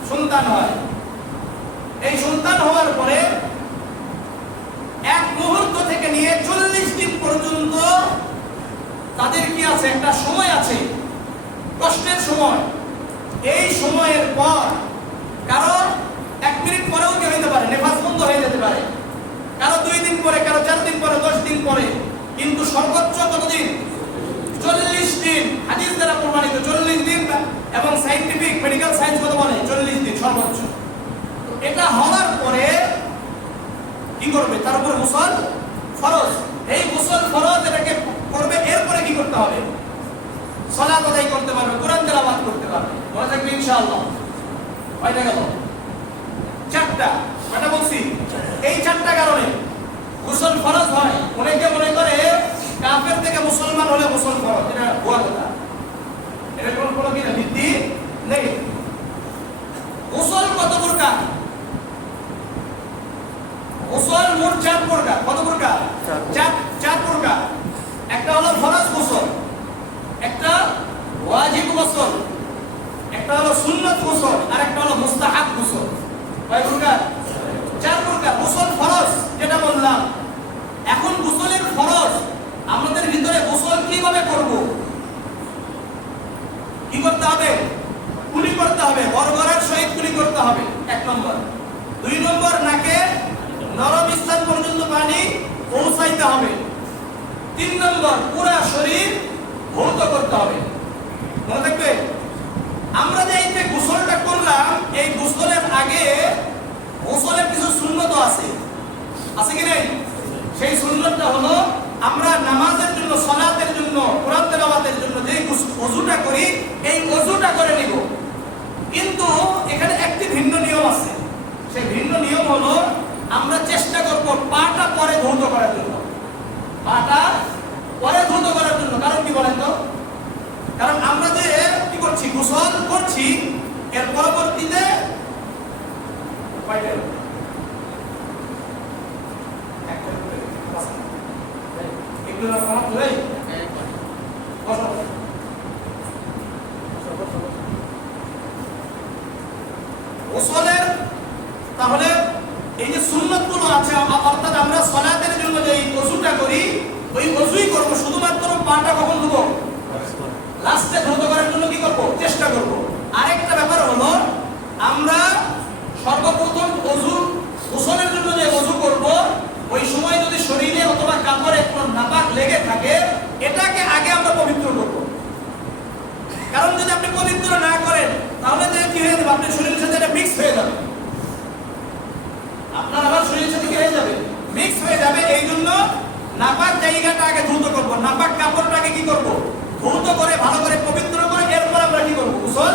সন্তান হয়। এই সন্তান হওয়ার পরে এক মুহূর্ত থেকে নিয়ে 40 দিন পর্যন্ত তাদের কি আছে? একটা সময় আছে, কষ্টের সময়। এই সময়ের পর কারো 1 মিনিট পরেও কি হইতে পারে? নেফাস বন্ধ হয়ে যেতে পারে। কারো 2 দিন পরে, কারো 4 দিন পরে, 10 দিন পরে। কিন্তু সর্বোচ্চ কতদিন? 40 দিন। হাদিস দ্বারা প্রমাণিত 40 দিন, এবং সায়েন্টিফিক মেডিকেল সায়েন্স কত বলে? 40 দিন সর্বোচ্চ। এটা হওয়ার পরে কি করবে? তার উপর গোসল ফরজ। এই গোসল ফরজ, এটাকে করবে। এরপরে কি করতে হবে? সালাত আদায় করতে পারবে, কোরআন তেলাওয়াত করতে পারবে। মনে থাকবে ইনশাআল্লাহ। কয়টা গেল? 4টা। কয়টা বলছি? এই 4টা কারণে গোসল ফরজ হয়। অনেকে মনে করে কাফের থেকে মুসলমান হলে গোসল ফরজ। এটা ভুয়া কথা। এর কোনো কি ভিত্তি নেই। গোসল কত প্রকার? গোসল মোট 4 প্রকার। কত প্রকার? 4 প্রকার। একটা হলো ফরজ গোসল, একটা ওয়াজিব গোসল, একটা হলো সুন্নাত গোসল, আর একটা হলো মুস্তাহাব গোসল। কয় প্রকার? 4 প্রকার। গোসল ফরজ যেটা বললাম। এখন গোসলের ফরজ আমাদের ভিতরে গোসল কিভাবে করব? কি করতে হবে? কুলি করতে হবে। গড়গড়ার সহিত কুলি করতে হবে, 1 নম্বর। 2 নম্বর, নাকে নরম স্থান পর্যন্ত পানি পৌঁছাইতে হবে। 3 নম্বর, পুরো শরীর ধৌত করতে হবে। মনে থাকবে? আমরা যে এই যে গোসলটা করলাম, এই গোসলের আগে গোসলের কিছু সুন্নত আছে, আছে কি নাই? সেই সুন্নতটা হলো আমরা নামাজের জন্য, সালাতের জন্য, কোরআন তেলাওয়াতের জন্য যে ওযুটা করি, এই ওযুটা করে নিব। কিন্তু এখানে একটি ভিন্ন নিয়ম আছে। সেই ভিন্ন নিয়ম হলো আমরা চেষ্টা করব পাটা পরে ধৌত করার জন্য। পাটা পরে ধৌত করার জন্য। কারণ কি বলেন তো? কারণ আমরা যে কি করছি? গোসল করছি, এর পরবর্তীতে গোসলের তাহলে এই যে সুন্নতগুলো আছে, অর্থাৎ আমরা সালাতের জন্য যে ওযুটা করি, ওই ওযুই করব। শুধুমাত্র পাটা কখন ধুবো? লাস্টে ধৌত করার জন্য কি করব? চেষ্টা করব। আরেকটা ব্যাপার হলো, আমরা সর্বপ্রথম গোসলের জন্য যে ওযু করব, ওই সময় যদি শরীরে অথবা কাপড়ে কোনো নাপাক লেগে থাকে, এটাকে আগে আমরা পবিত্র করব। কারণ যদি আপনি পবিত্র না করেন, তাহলে কি হয়ে যাবে? আপনার শরীরের সাথে এটা মিক্স হয়ে যাবে। আপনার আবার শরীরের সাথে কি হয়ে যাবে? মিক্স হয়ে যাবে। এই জন্য নাপাক জায়গাটা আগে ধৌত করব, নাপাক কাপড়টাকে কি করব? ধৌত করে ভালো করে পবিত্র করে এরপর আমরা কি করব? গোসল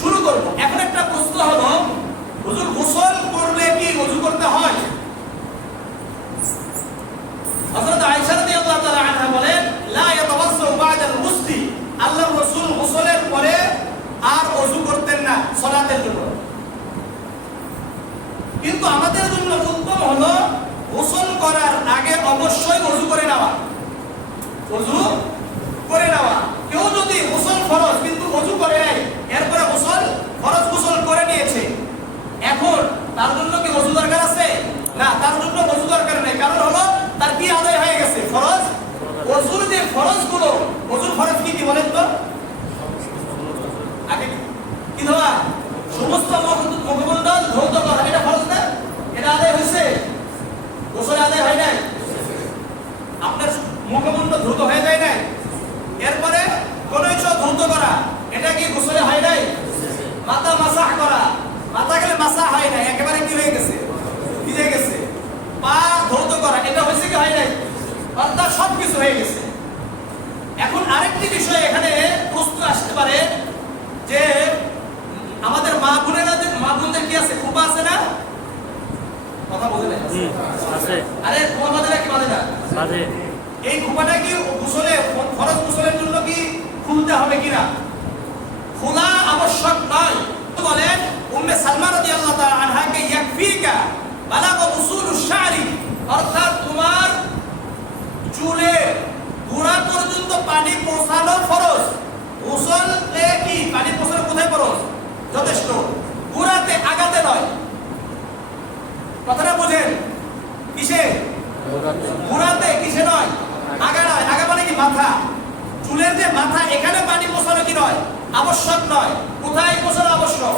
শুরু করব। এখন একটা প্রশ্ন হলো, হুজুর গোসল করলে কি ওযু করতে হয়? হযরত আয়েশা রাদিয়াল্লাহু তাআলা আনহা বলেন, লা ইয়াতাওয়াজ্জু বা'দাল গুসলি। আল্লাহর রাসূল গোসলের পরে আর ওযু করতেন না সালাতের জন্য। কিন্তু আমাদের জন্য উত্তম হলো গোসল করার আগে অবশ্যই ওযু করে নেওয়া। ওযু করে নেওয়া। কেউ যদি গোসল ফরজ কিন্তু ওযু করে নাই, এরপরে গোসল ফরজ গোসল করে নিয়েছে, এখন তার জন্য কি ওযু দরকার আছে? না, তার জন্য ওযু দরকার নেই। কারণ হলো তার কি আদায় হয়ে গেছে? ফরজ। ওযুর যে ফরজগুলো, ওযুর ফরজ কি কি বলেন তো? আগে কি ধোয়া? সমস্ত মুখমণ্ডল ধৌত করা, এটা ফরজ না? এটা আদায় হয়েছে? গোসল আদায় হয় নাই? আপনার মুখমণ্ডল ধৌত হয়ে যায় নাই? এরপরে কোন কিছু ধৌত করা, এটা কি গোসলে হয় নাই? সবকিছু হয়ে গেছে। এখন আরেকটি বিষয় এখানে প্রশ্ন আসতে পারে যে আমাদের মা বোনদের কি আছে, খোপা আছে না? কথা বলে না আছে। আরে খোপা বাঁধে না কি বাঁধে না? বাঁধে। এই খোপাটা কি গোসলে ফরজ গোসলের জন্য কি খুলতে হবে কিনা? খোলা আবশ্যক নয়। বলেন উম্মে সালমা রাদিয়াল্লাহু তাআলা আনহাকে ইয়াকফিকা বালাগা উসুলুশ শা'রি, অর্থাৎ তোমার চুলে গোড়া পর্যন্ত পানি পৌঁছানো ফরজ। গোসলে কি পানি পৌঁছানো কোথায় ফরজ? যথেষ্ট, গোড়াতে আগাতে নয়। কথাটা বুঝেন? কিসে? গোড়াতে, কিসে নয়? আগা নয়। আগা মানে কি মাথা, চুলের যে মাথা, এখানে পানি পৌঁছানো কি নয়? আবশ্যক নয়। কোথায় পৌঁছানো আবশ্যক?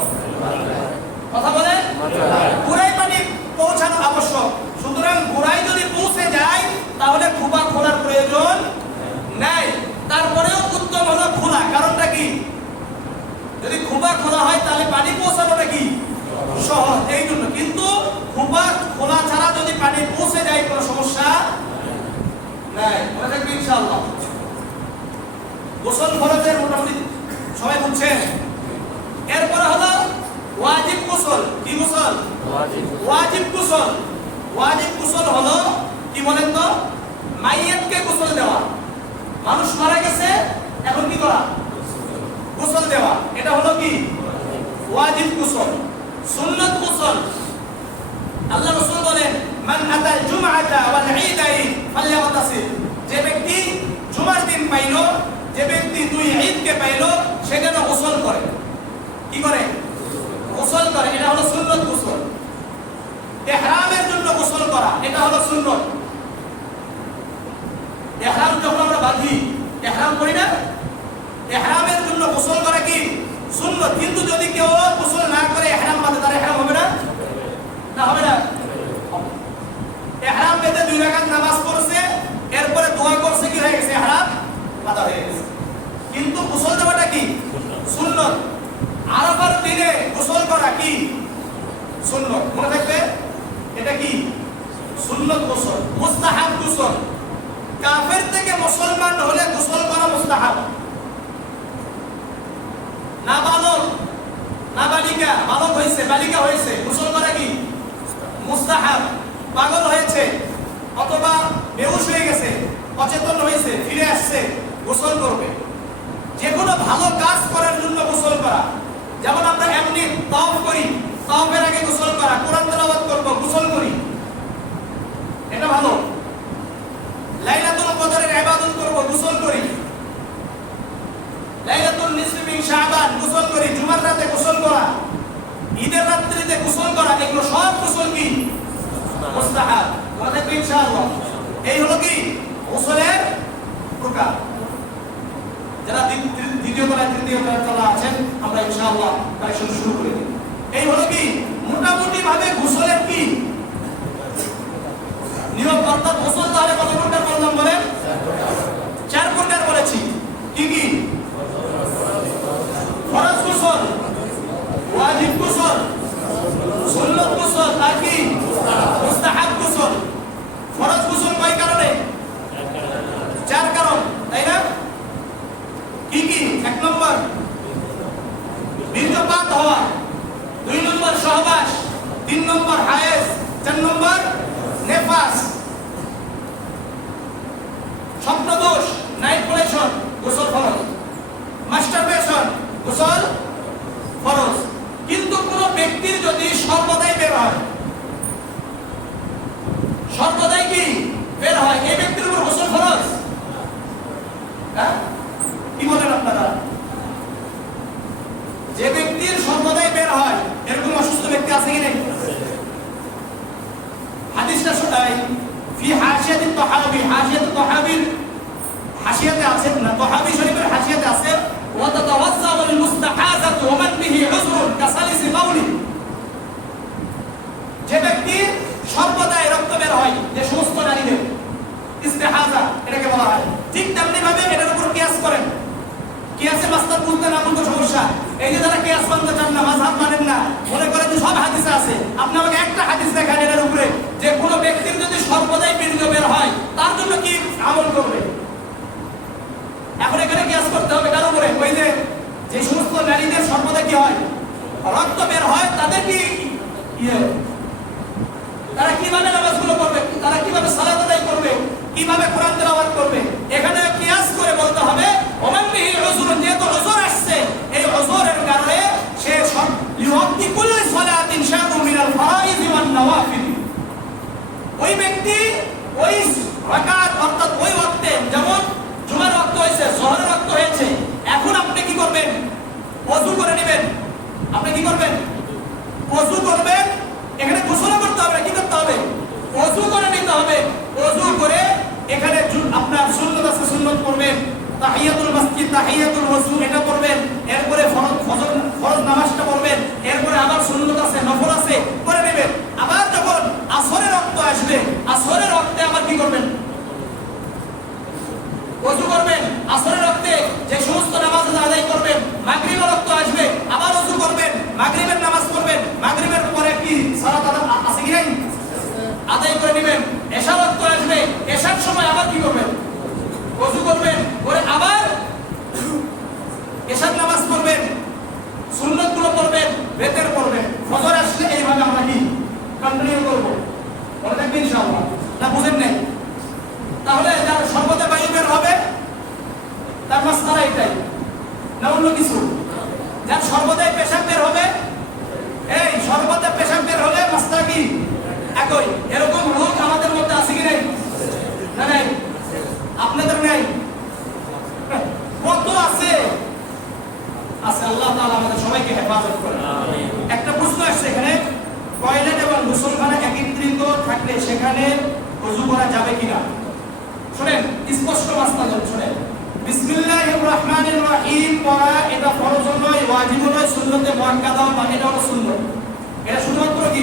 কথা বলেন, গোড়ায় পানি পৌঁছানো আবশ্যক। সুতরাং গোড়ায় যদি পৌঁছে যায় তাহলে খোপা খোলার প্রয়োজন নাই। তারপরেও উত্তম হলো খোলা। কারণটা কি? যদি খোপা খোলা হয় তাহলে পানি পৌঁছানোটা কি সহজ, এই জন্য। কিন্তু খোপা খোলা ছাড়া যদি পানি পৌঁছে যায় কোনো সমস্যা নাই। মনে থাকবে ইনশাআল্লাহ। গোসল ফরজের মোটামুটি সবাই বুঝছেন। এরপর হলো ওয়াজিব গোসল। কি গোসল? ওয়াজিব গোসল। ওয়াজিব গোসল হলো কি বলেন তো? মাইয়াতকে গোসল দেওয়া। মানুষ মারা গেছে, এখন কি করা? গোসল দেওয়া। এটা হলো কি? ওয়াজিব গোসল। সুন্নাত গোসল, আল্লাহ রাসূল বলেন মান আতাল জুমআতা ওয়াল ঈদাইন ফালইগতাসিল, যে ব্যক্তি জুমার দিন পাইলো, যে ব্যক্তি দুই ঈদকে পাইলো, সে যেন গোসল করে। কি করে? গোসল করে। এটা হলো সুন্নাত গোসল। ইহরামের জন্য গোসল করা, এটা হলো সুন্নাত। ইহরাম যখন আমরা বাঁধি, ইহরাম করি না, ইহরামের জন্য গোসল করা কি সুন্নাত। কিন্তু যদি কেউ গোসল না করে ইহরাম বাঁধে, তার ইহরাম হবে না? না, হবে না। ইহরাম বেঁধে 2 রাকাত নামাজ পড়ছে, এরপরে দোয়া করছে, কি হয়ে গেছে? ইহরাম বাঁধা হয়ে গেছে। কিন্তু গোসল দেওয়াটা কি সুন্নাত। আরাফার দিনে গোসল করা কি সুন্নাত। মনে থাকবে, এটা কি সুন্নাত গোসল। মুস্তাহাব গোসল, কাফের থেকে মুসলমান হলে গোসল করা মুস্তাহাব। নাবালক, নাবালিকা, বালক হয়েছে, বালিকা হয়েছে, গোসল করা কি মুস্তাহাব। পাগল হয়েছে অথবা বেহুশ হয়ে গেছে, অচেতন হয়েছে, ফিরে আসছে, গোসল করবে। যে কোনো ভালো কাজ করার জন্য গোসল করা। যেমন আমরা এমনি তাওয়াফ করি, তাওয়াফের আগে গোসল করা, কোরআন তেলাওয়াত করব, গোসল করি, এটা ভালো। লাইলাতুল কদরের ইবাদত করব, গোসল করি। লাইলাতুল নিসফি মিন শাবান গোসল করি। জুমার রাতে গোসল করা, ঈদের রাত্রিতে গোসল করা, এগুলো সব গোসল কি মুস্তাহাব। মনে থাকবে ইনশাআল্লাহ। এই হলো কি গোসলের প্রকার। যারা দ্বিতীয় তলায়, তৃতীয় তলায় আছেন, আমরা ইনশাআল্লাহ কালেকশন শুরু করে দিই। এই হলো কি মোটামুটি ভাবে গোসলের কি নিয়ম। অর্থাৎ গোসল তাহলে কত প্রকার বললাম বলেন? 4 প্রকার বলেছি। কি কি? ফরজ গোসল, ওয়াজিব গোসল, সুন্নাত গোসল, আর কি মুস্তাহাব গোসল। ফরজ গোসল কয় কারণে? 4 কারণ, তাই না? কি কি? 1 নম্বর বীর্যপাত হওয়া, 2 নম্বর সহবাস, 3 নম্বর হায়েজ, 4 নম্বর নেফাস। স্বপ্নদোষ, নাইট পলিউশন, গোসল ফরজ। মাস্টারবেশন, গোসল ফরজ। কিন্তু কোন ব্যক্তির যদি সর্বদাই বের হয়, সর্বদাই কি বের হয়, এই ব্যক্তির উপর গোসল ফরজ? হ্যাঁ, কি বলেন আপনারা? যে ব্যক্তির সর্বদাই বের হয়, এরকম অসুস্থ ব্যক্তি আছে কি নেই? হাদিসটা শোনাই, ফি হাশিয়াতিত তাহাবি, হাশিয়াতুত তাহাবির হাশিয়াতে আছে না, তাহাবি শরীফের হাশিয়াতে আছে ওয়া তাতাওয়াজ্জাউ লিল মুস্তাহাযাতি ওয়া মান বিহি উযরুন কাসালিসি বাউলি। যে ব্যক্তি সর্বদাই রক্ত বের হয়, যে সমস্ত নারীদের ইস্তেহাজা এটাকে বলা হয়, ঠিক তেমনি ভাবে এটার উপর কিয়াস করেন। কিয়াসে মাসলাক বুঝতে না বুঝতে সমস্যা। এই যে যারা কিয়াস মানতে চান না, মাযহাব মানেন না, মনে করেন যে সব হাদিসে আছে, আপনি আমাকে একটা হাদিস দেখান এটার উপরে যে কোনো ব্যক্তির যদি সর্বদাই বীর্য বের হয় তার জন্য কি আমল করবে? এখন এখানে কিয়াস করতে হবে কার উপরে? ওই যে সমস্ত নারীদের সর্বদা কি হয়, রক্ত বের হয়, তাদের কি তারা কিভাবে নামাজগুলো করবে, তারা কিভাবে সালাত আদায় করবে, কিভাবে কোরআন তেলাওয়াত করবে? এখানে কিয়াস করে বলতে হবে ওমান বিহি উযুরুন, যেহেতু উযুর আসছে, এই উযুরের কারণে সে লিওয়াক্তি কুল্লি সালাতিন শাআ'ু মিনাল ফারাইজ ওয়ান নওয়াফিল, ওই ব্যক্তি ওই রাকাত অর্থাৎ ওই ওয়াক্তে, যেমন জুমার ওয়াক্ত হয়েছে, যোহরের ওয়াক্ত হয়েছে, এখন আপনি কি করবেন? ওযু করে নেবেন। আপনি কি করবেন? ওযু করবেন। এখানে গোসল করতে হবে, কি করতে হবে? ওযু করে নিতে হবে। ওযু করে এখানে আপনার সুন্নাত আছে, সুন্নাত পড়বেন, তাহিয়াতুল মসজিদ, তাহিয়াতুল ওযু এটা পড়বেন, এরপরে ফরজ নামাজটা পড়বেন, এরপরে আবার সুন্নাত আছে, নফল আছে করে নেবেন। আবার যখন আসরের ওয়াক্ত আসবে, আসরের ওয়াক্তে আবার কি করবেন? ওযু করবেন। আসরের ওয়াক্তে যে সমস্ত নামাজ আদায় করবেন, মাগরিবের ওয়াক্ত আসবে, আবার ওযু করবেন, মাগরিবের নামাজ পড়বেন, মাগরিবের পরে কি সালাত আছে কি নাই? আদায় করে নেবেন। এশার ওয়াক্ত আসবে, এশার সময় আবার কি করবেন? ওযু করবেন, করে আবার এশার নামাজ পড়বেন, সুন্নাতগুলো পড়বেন, বেতের পড়বেন। ফজর আসলে এইভাবে আমরা কি কন্টিনিউ করব? মনে থাকবে ইনশাআল্লাহ। না বুঝেন নাই? তাহলে যার সর্বদা বায়ু বের হবে তার মাসআলা এটাই, না অন্য কিছু? যার সর্বদাই পেশাব বের হবে, এই সর্বদা পেশাব বের হলে মাসআলা কি একই? এরকম লোক আমাদের মধ্যে আছে কি নাই? না নাই? আপনাদের নাই? কত আছে? আছে। আল্লাহ তাআলা আমাদের সবাইকে হেফাজত করেন। আমিন। একটা প্রশ্ন আসছে এখানে, টয়লেট এবং গোসলখানা একত্রিত থাকলে সেখানে ওযু করা যাবে কিনা? শুনেন, স্পষ্ট মাসআলা শুনেন। বিসমিল্লাহির রহমানির রহিম পড়া এটা ফরজ নয়, ওয়াজিব নয়, সুন্নতে মুআক্কাদা বা এটা হলো সুন্নাত। এটা শুধুমাত্র কি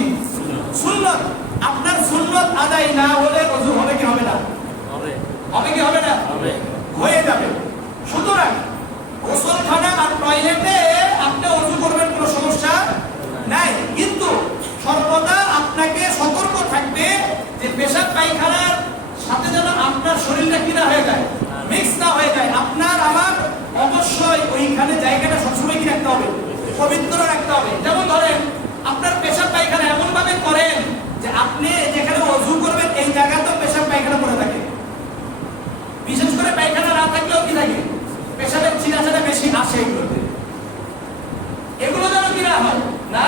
সুন্নাত। আপনার সুন্নাত আদায় না হলে ওযু হবে কি হবে না? হবে। হবে কি হবে না? হবে। হয়ে যাবে। সুতরাং গোসলখানা আর টয়লেটে আপনি ওযু করবেন, কোনো সমস্যা নাই, কিন্তু সর্বদা আপনাকে সতর্ক থাকবে যে পেশাব পায়খানার সাথে যেন আপনার শরীরটা কি না হয়ে যায়, মিক্স না হয়ে যায়। আপনার আমার অবশ্যই ওইখানে জায়গাটা সবসময় কি রাখতে হবে? পবিত্র রাখতে হবে। যেমন ধরেন আপনার পেশাব পায়খানা এমন ভাবে করেন যে আপনি যেখানে ওযু করবেন এই জায়গাতেও পেশাব পায়খানা পড়ে থাকে, বিশেষ করে পায়খানা না থাকলেও কি থাকে, পেশাবের ছিটাছাটা বেশি আসে, এগুলো যেন কি না হয়, না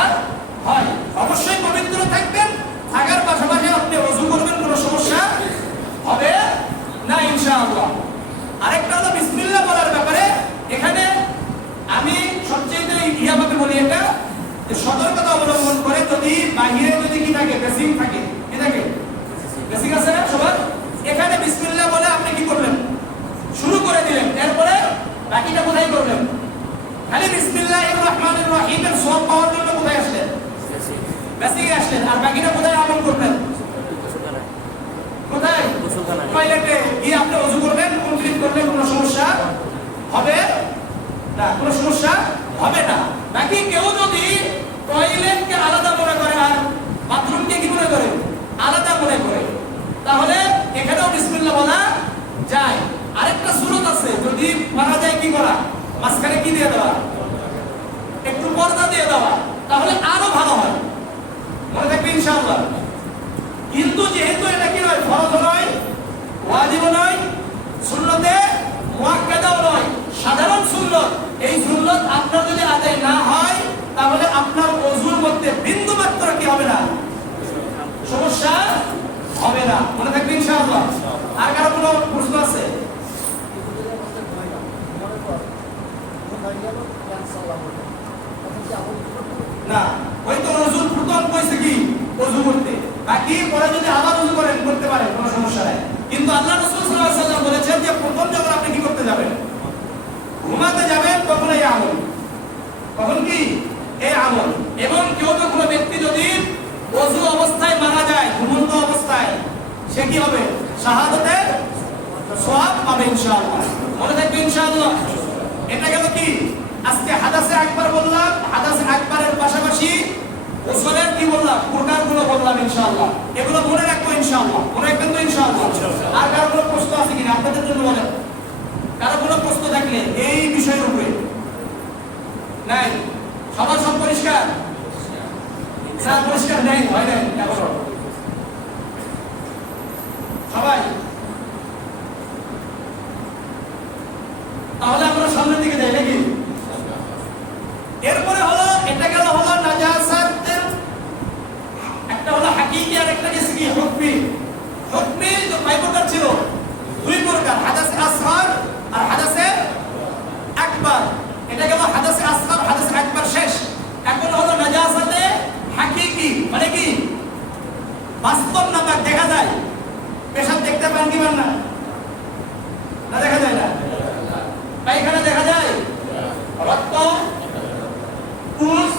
হয়। অবশ্যই পবিত্র থাকবেন, থাকার পাশাপাশি আপনি ওযু করবেন, কোনো সমস্যা হবে না ইনশাআল্লাহ। আরেকটা হলো বিসমিল্লাহ বলার ব্যাপারে। এখানে আমি সবচেয়ে ইহাভাবে বলি এটা যে সতর্কতা অবলম্বন করে, যদি বাহিরে যদি কি থাকে, বেসিং থাকে, কি থাকে, বেসিং আছে না সবার, এখানে বিসমিল্লাহ বলে আপনি কি করলেন? শুরু করে দিলেন, এরপরে বাকিটা কোথায় করলেন? খালি বিসমিল্লাহির রহমানির রহিমের সওয়াব পাওয়ার জন্য কোথায় আসলেন? বেসিং আসলেন। আর বাকিটা কোথায় আমল করবেন? কোথায়? টয়লেটে গিয়ে আপনি ওযু করবেন, কমপ্লিট করলেন, কোনো সমস্যা হবে না, কোনো সমস্যা হবে না। বাকি কেউ যদি টয়লেটকে আলাদা মনে করে আর বাথরুমকে কি মনে করে? আলাদা মনে করে, তাহলে এখানেও বিসমিল্লাহ বলা যায়। আরেকটা সুন্নাত আছে, যদি মারা যায় কি করা? মাঝখানে কি দিয়ে দেওয়া? একটু পর্দা দিয়ে দেওয়া, তাহলে আরো ভালো হয়। মনে থাকবে ইনশাআল্লাহ। কিন্তু যেহেতু এটা কি নয়, ফরজ নয়, ওয়াজিব নয়, সুন্নতে মুআক্কাদাও নয়, সাধারণ সুন্নাত, এই সুন্নাত আপনার যদি আদায় না হয় তাহলে আপনার ওযুর মধ্যে বিন্দু মাত্র কি হবে না, সমস্যা হবে না। মনে থাকবে ইনশাআল্লাহ। আর কারো কোনো প্রশ্ন আছে? না, ওই তো ওযু প্রথম কইছে কি ওযু করতে, বাকি পরে যদি আবার ওযু করেন করতে পারেন, কোনো সমস্যা নাই। কিন্তু আল্লাহ রাসূল সাল্লাল্লাহু আলাইহি ওয়াসাল্লাম বলেছেন যে প্রথম যখন আপনি কি করতে যাবেন, ঘুমাতে যাবেন, তখন এই আমল, তখন কি এই আমল। এবং কেউ তো কোনো ব্যক্তি যদি ওযু অবস্থায় মারা যায়, ঘুমন্ত অবস্থায়, সে কি হবে? শাহাদাতের সওয়াব পাবে ইনশাআল্লাহ। মনে থাকবে ইনশাআল্লাহ। এটা গেল কি আজকে হাদাসে আকবার বললাম। হাদাসে আকবারের পাশাপাশি গোসলের কি বললাম, প্রকারগুলো বললাম ইনশাআল্লাহ। এগুলো মনে রাখবো ইনশাআল্লাহ, মনে রাখবেন তো ইনশাআল্লাহ। আর কারো কোনো প্রশ্ন আছে কিনা আপনাদের জন্য বলেন? কারো কোনো প্রশ্ন থাকলে এই বিষয়ের উপরে? নাই? সবার সব পরিষ্কার? স্যার পরিষ্কার নেই, হয় নাই এখনো সবাই? তাহলে আমরা সামনের দিকে যাই নাকি? এরপরে হলো, এটা গেল হলো নাজাসাতের, একটা হলো হাকিকি আর একটা গেছে কি হুকমি। হুকমি তো কয় প্রকার ছিল? দুই প্রকার, হাদাসে আসগর আর হাদাসে আকবার। এটা গেল হাদাসে আসগর, হাদাসে আকবার শেষ। এখন হলো নাজাসাতে হাকিকি, মানে কি বাস্তব নাপাক, দেখা যায়। পেশাব দেখতে পান কি পান না? না দেখা যায় না? পায়খানা দেখা যায়, রক্ত, পুষ,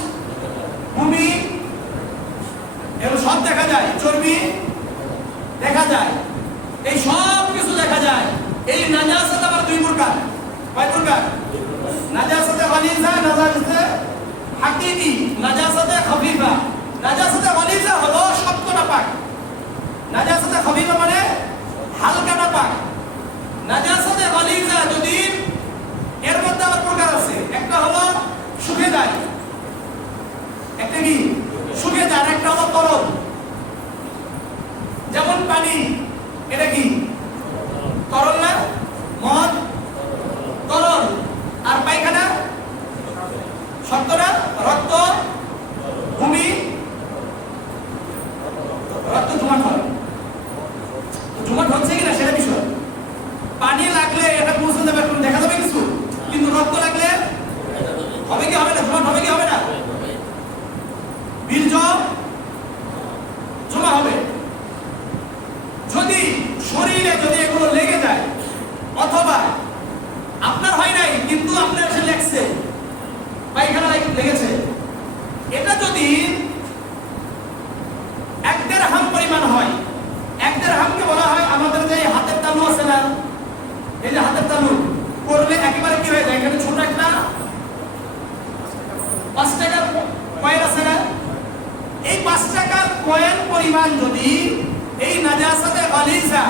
ভূমি, এগুলো সব দেখা যায়, চর্বি দেখা যায়, এই সব কিছু দেখা যায়। এই নাজাসাত আবার দুই প্রকার। কয় প্রকার? নাজাসাতে গালিজা, নাজাসাতে হাকিকি, নাজাসাতে খাফিফা। নাজাসাতে গালিজা হলো শক্ত নাপাক, নাজাসাতে খাফিফা মানে হালকা নাপাক। নাজাসাতে গালিজা যদি, এর মধ্যে আবার প্রকার আছে, একটা হলো শুকিয়ে যায়, একটা কি শুকিয়ে যায়, একটা হলো তরল, যেমন পানি, এটা কি তরল না? মদ তরল। আর পায়খানা শক্ত না? রক্ত, ভূমি, রক্ত জমাট হয়, জমাট হচ্ছে কিনা সেটা বিষয়। পানি লাগলে এটা পৌঁছে যাবে, দেখা যাবে কিছু, কিন্তু রক্ত লাগলে হবে কি হবে না? জমাট হবে কি হবে না? বীর্য জমা হবে। যদি শরীরে যদি এগুলো লেগে যায়, অথবা আপনার হয় নাই কিন্তু আপনার এসে লেগছে, পায়খানা লেগেছে, এটা যদি 1 দিরহাম পরিমাণ হয়, 1 দিরহামকে বলা হয় আমাদের যে হাতের তালু আছে না, এই যে হাতের তালু করলে একেবারে কি হয়ে যায়, এখানে ছোট একটা 5 টাকার কয়েন আছে না, এই 5 টাকার কয়েন পরিমাণ যদি এই নাজাসাতে গালিজা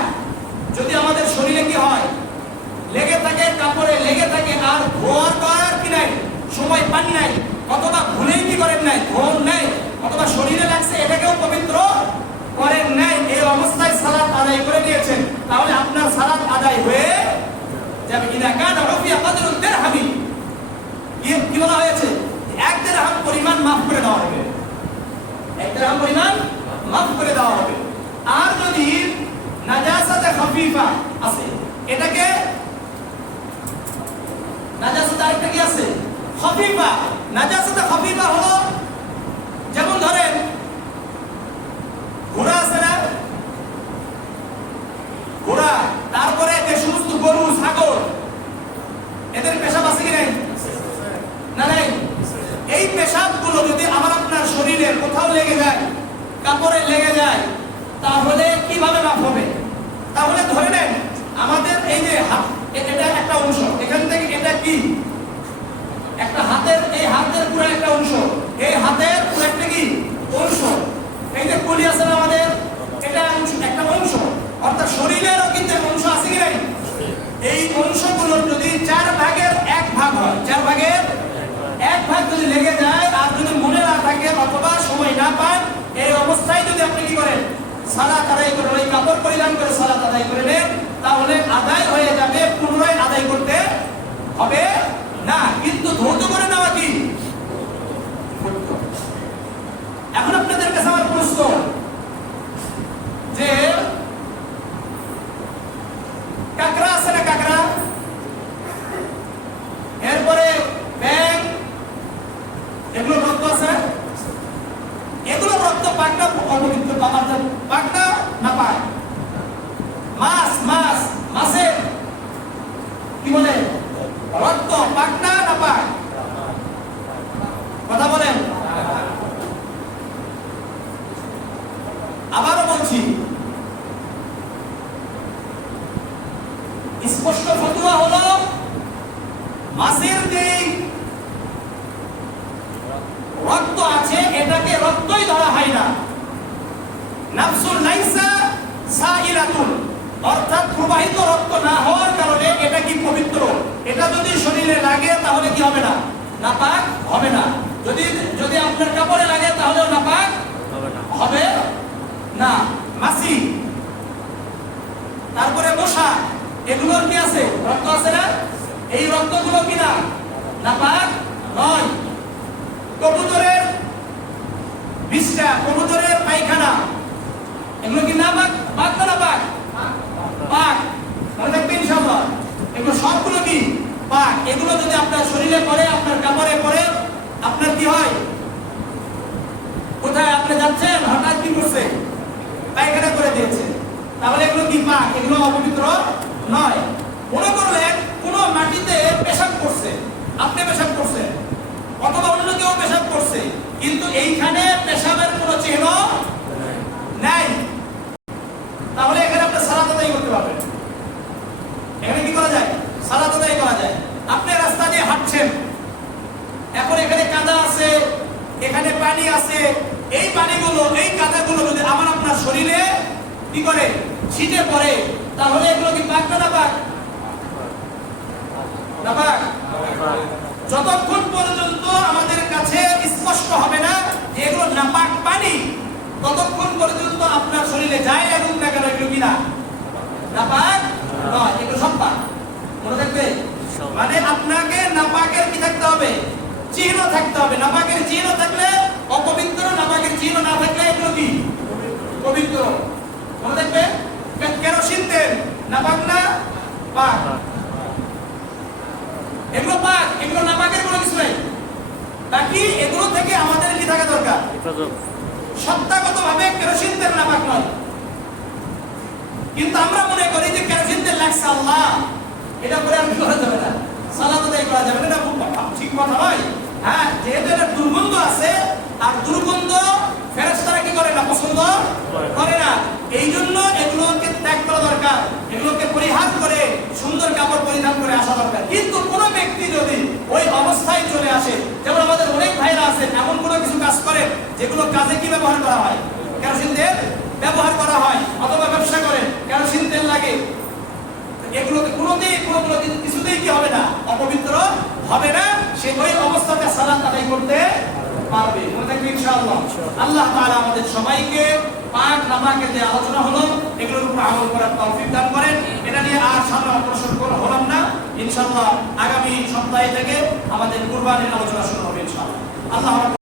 যদি আমাদের শরীরে কি হয়, লেগে থাকে, কাপড়ে লেগে থাকে, আর ধোয়ার করার কি নাই, সময় পান নাই, অথবা ভুলেই কি করেন নাই, ধোন নাই, অথবা শরীরে লাগছে এটাকেও পবিত্র করেন নাই, এই অবস্থায় সালাত আদায় করে দিয়েছেন, তাহলে আপনার সালাত আদায় হয়ে যাবে। ইদা কানা রফিয়া কদরু দিরহামি, কি বলা হয়েছে? 1 দিরহাম পরিমাণ মাফ করে দেওয়া হবে, 1 দিরহাম পরিমাণ মাফ করে দেওয়া হবে। আর যদি নাজাসাতে খাফিফা আছে, এটাকে নাজাসাতে আরেকটা কি আছে? খাফিফা। নাজাসাতে খাফিফা হলো, যেমন ধরেন ঘোড়া আছে না, ঘোড়া, তারপরে যে সমস্ত গরু, ছাগল, এদের পেশাব আছে কি নাই? না নাই? এই পেশাবগুলো যদি আমার আপনার শরীরের কোথাও লেগে যায়, কাপড়ে লেগে যায়, তাহলে কিভাবে মাফ হবে? তাহলে ধরে নেন আমাদের এই যে হাত, এটা একটা অংশ, এখান থেকে এটা কি একটা হাতের, এই হাতের পুরো একটা অংশ, এই হাতের পুরো একটা কি অংশ, এই যে কলি আছে না আমাদের, এটা একটা অংশ, অর্থাৎ শরীরেরও কিন্তু অংশ আছে কি নাই? এই অংশগুলো যদি 4 ভাগের 1 ভাগ হয়, 4 ভাগের 1 ভাগ যদি লেগে যায়, আর যদি মনে না থাকে অথবা সময় না পান, এই অবস্থায় যদি আপনি কি করেন, সালাত আদায় করেন, ওই কাপড় পরিধান করে সালাত আদায় করে নেন, তাহলে আদায় হয়ে যাবে, পুনরায় আদায় করতে হবে না। কিন্তু ধৌত করে নেওয়া কি? এখন আপনাদের কাছে আমার প্রশ্ন, যে কাকড়া আছে না, কাকড়া, এরপরে ব্যাং, এগুলো রক্ত আছে, এগুলো রক্ত পাক না অপবিত্র, পাক না না পাক? মাছ, মাছ, মাছের কি বলে রক্ত পাক না না পাক? কথা বলেন। আবারও বলছি, স্পষ্ট ফতোয়া হলো মাছের যে রক্ত আছে এটাকে রক্ত নাফসুন লাইসা সাইলাতুন, অর্থাৎ প্রবাহিত রক্ত না হওয়ার কারণে এটা কি পবিত্র, এটা যদি শরীরে লাগে তাহলে কি হবে না, নাপাক হবে না। যদি যদি আপনার কাপড়ে লাগে তাহলেও নাপাক হবে না। মাছি, তারপরে মশা, এগুলোর কি আছে, রক্ত আছে না, এই রক্তগুলো কি না, নাপাক নয়। কবুতরের বিষ্ঠা, কবুতরের পায়খানা, এগুলো কি নাপাক, পাক না নাপাক, পাক, মনে থাকবে ইনশাআল্লাহ। এগুলো সবগুলো কি পাক। এগুলো যদি আপনার শরীরে পড়ে, আপনার কাপড়ে পড়ে, আপনার কি হয়, কোথায় আপনি যাচ্ছেন, হঠাৎ কি করছে, পায়খানা করে দিয়েছে, তাহলে এগুলো কি পাক, এগুলো অপবিত্র নয়। মনে করলেন কোন মাটিতে পেশাব করছে, আপনি পেশাব করছেন অথবা অন্য কেউ পেশাব করছে, কিন্তু এইখানে পেশাবের কোনো চিহ্ন নাই, তাহলে এখানে আপনি সালাত আদায় করতে পারবেন। এখানে কি করা যায়, সালাত আদায় করা যায়। আপনি রাস্তা দিয়ে হাঁটছেন, এখন এখানে কাদা আছে, এখানে পানি আছে, এই পানিগুলো, এই কাদাগুলো যদি আমার আপনার শরীরে কি করে, ছিটে পড়ে, তাহলে এগুলো কি পাক না পাক, না পাক। যতক্ষণ পর্যন্ত আমাদের কাছে স্পষ্ট হবে না যে এগুলো নাপাক পানি, ততক্ষণ পর্যন্ত আপনার শরীরে যায় এবং না কেন এগুলো কি না, নাপাক নয়, এগুলো সব পাক। মনে থাকবে, মানে আপনাকে নাপাকের কি থাকতে হবে, চিহ্ন থাকতে হবে। নাপাকের চিহ্ন থাকলে অপবিত্র, নাপাকের চিহ্ন না থাকলে এগুলো কি পবিত্র। মনে থাকবে, কেরোসিন তেল নাপাক না পাক, এগুলো পাক, এগুলো নাপাকের কোনো কিছু নাই। বাকি এগুলো থেকে আমাদের কি থাকা দরকার, সত্তাগতভাবে কেরোসিন তেল নাপাক নয়, কিন্তু আমরা মনে করি যে কেরোসিন তেল লাগছে আল্লাহ, এটা করে আর কি করা যাবে না, সালাত আদায় করা যাবে না, এটা ঠিক কথা নয়। হ্যাঁ, যেহেতু এটা দুর্গন্ধ আছে, আর দুর্গন্ধ ফেরেশতারা কি করে না, পছন্দ করে না, এই জন্য এগুলোকে ত্যাগ করা দরকার, এগুলোকে পরিহার করে সুন্দর কাপড় পরিধান করে আসা দরকার। কিন্তু কোন ব্যক্তি যদি ওই অবস্থায় চলে আসে, যেমন আমাদের অনেক ভাইরা আছে এমন কোনো কিছু কাজ করে যেগুলো কাজে কি ব্যবহার করা হয়, কেরোসিন তেল ব্যবহার করা হয়, অথবা ব্যবসা করে কেরোসিন তেল লাগে, এগুলোকে কিছুতেই কি হবে না, অপবিত্র হবে না, সে ওই অবস্থাতে সালাত আদায় করতে পারবে। মনে থাকবে ইনশাআল্লাহ। আল্লাহ তাআলা আমাদের সবাইকে পাক নামাকে যে আলোচনা হলো এগুলোর উপর আমল করার তৌফিক দান করেন। এটা নিয়ে আর সামনে অগ্রসর হলাম না, ইনশাআল্লাহ আগামী সপ্তাহে থেকে আমাদের কুরবানির আলোচনা শুরু হবে ইনশাআল্লাহ। আল্লাহ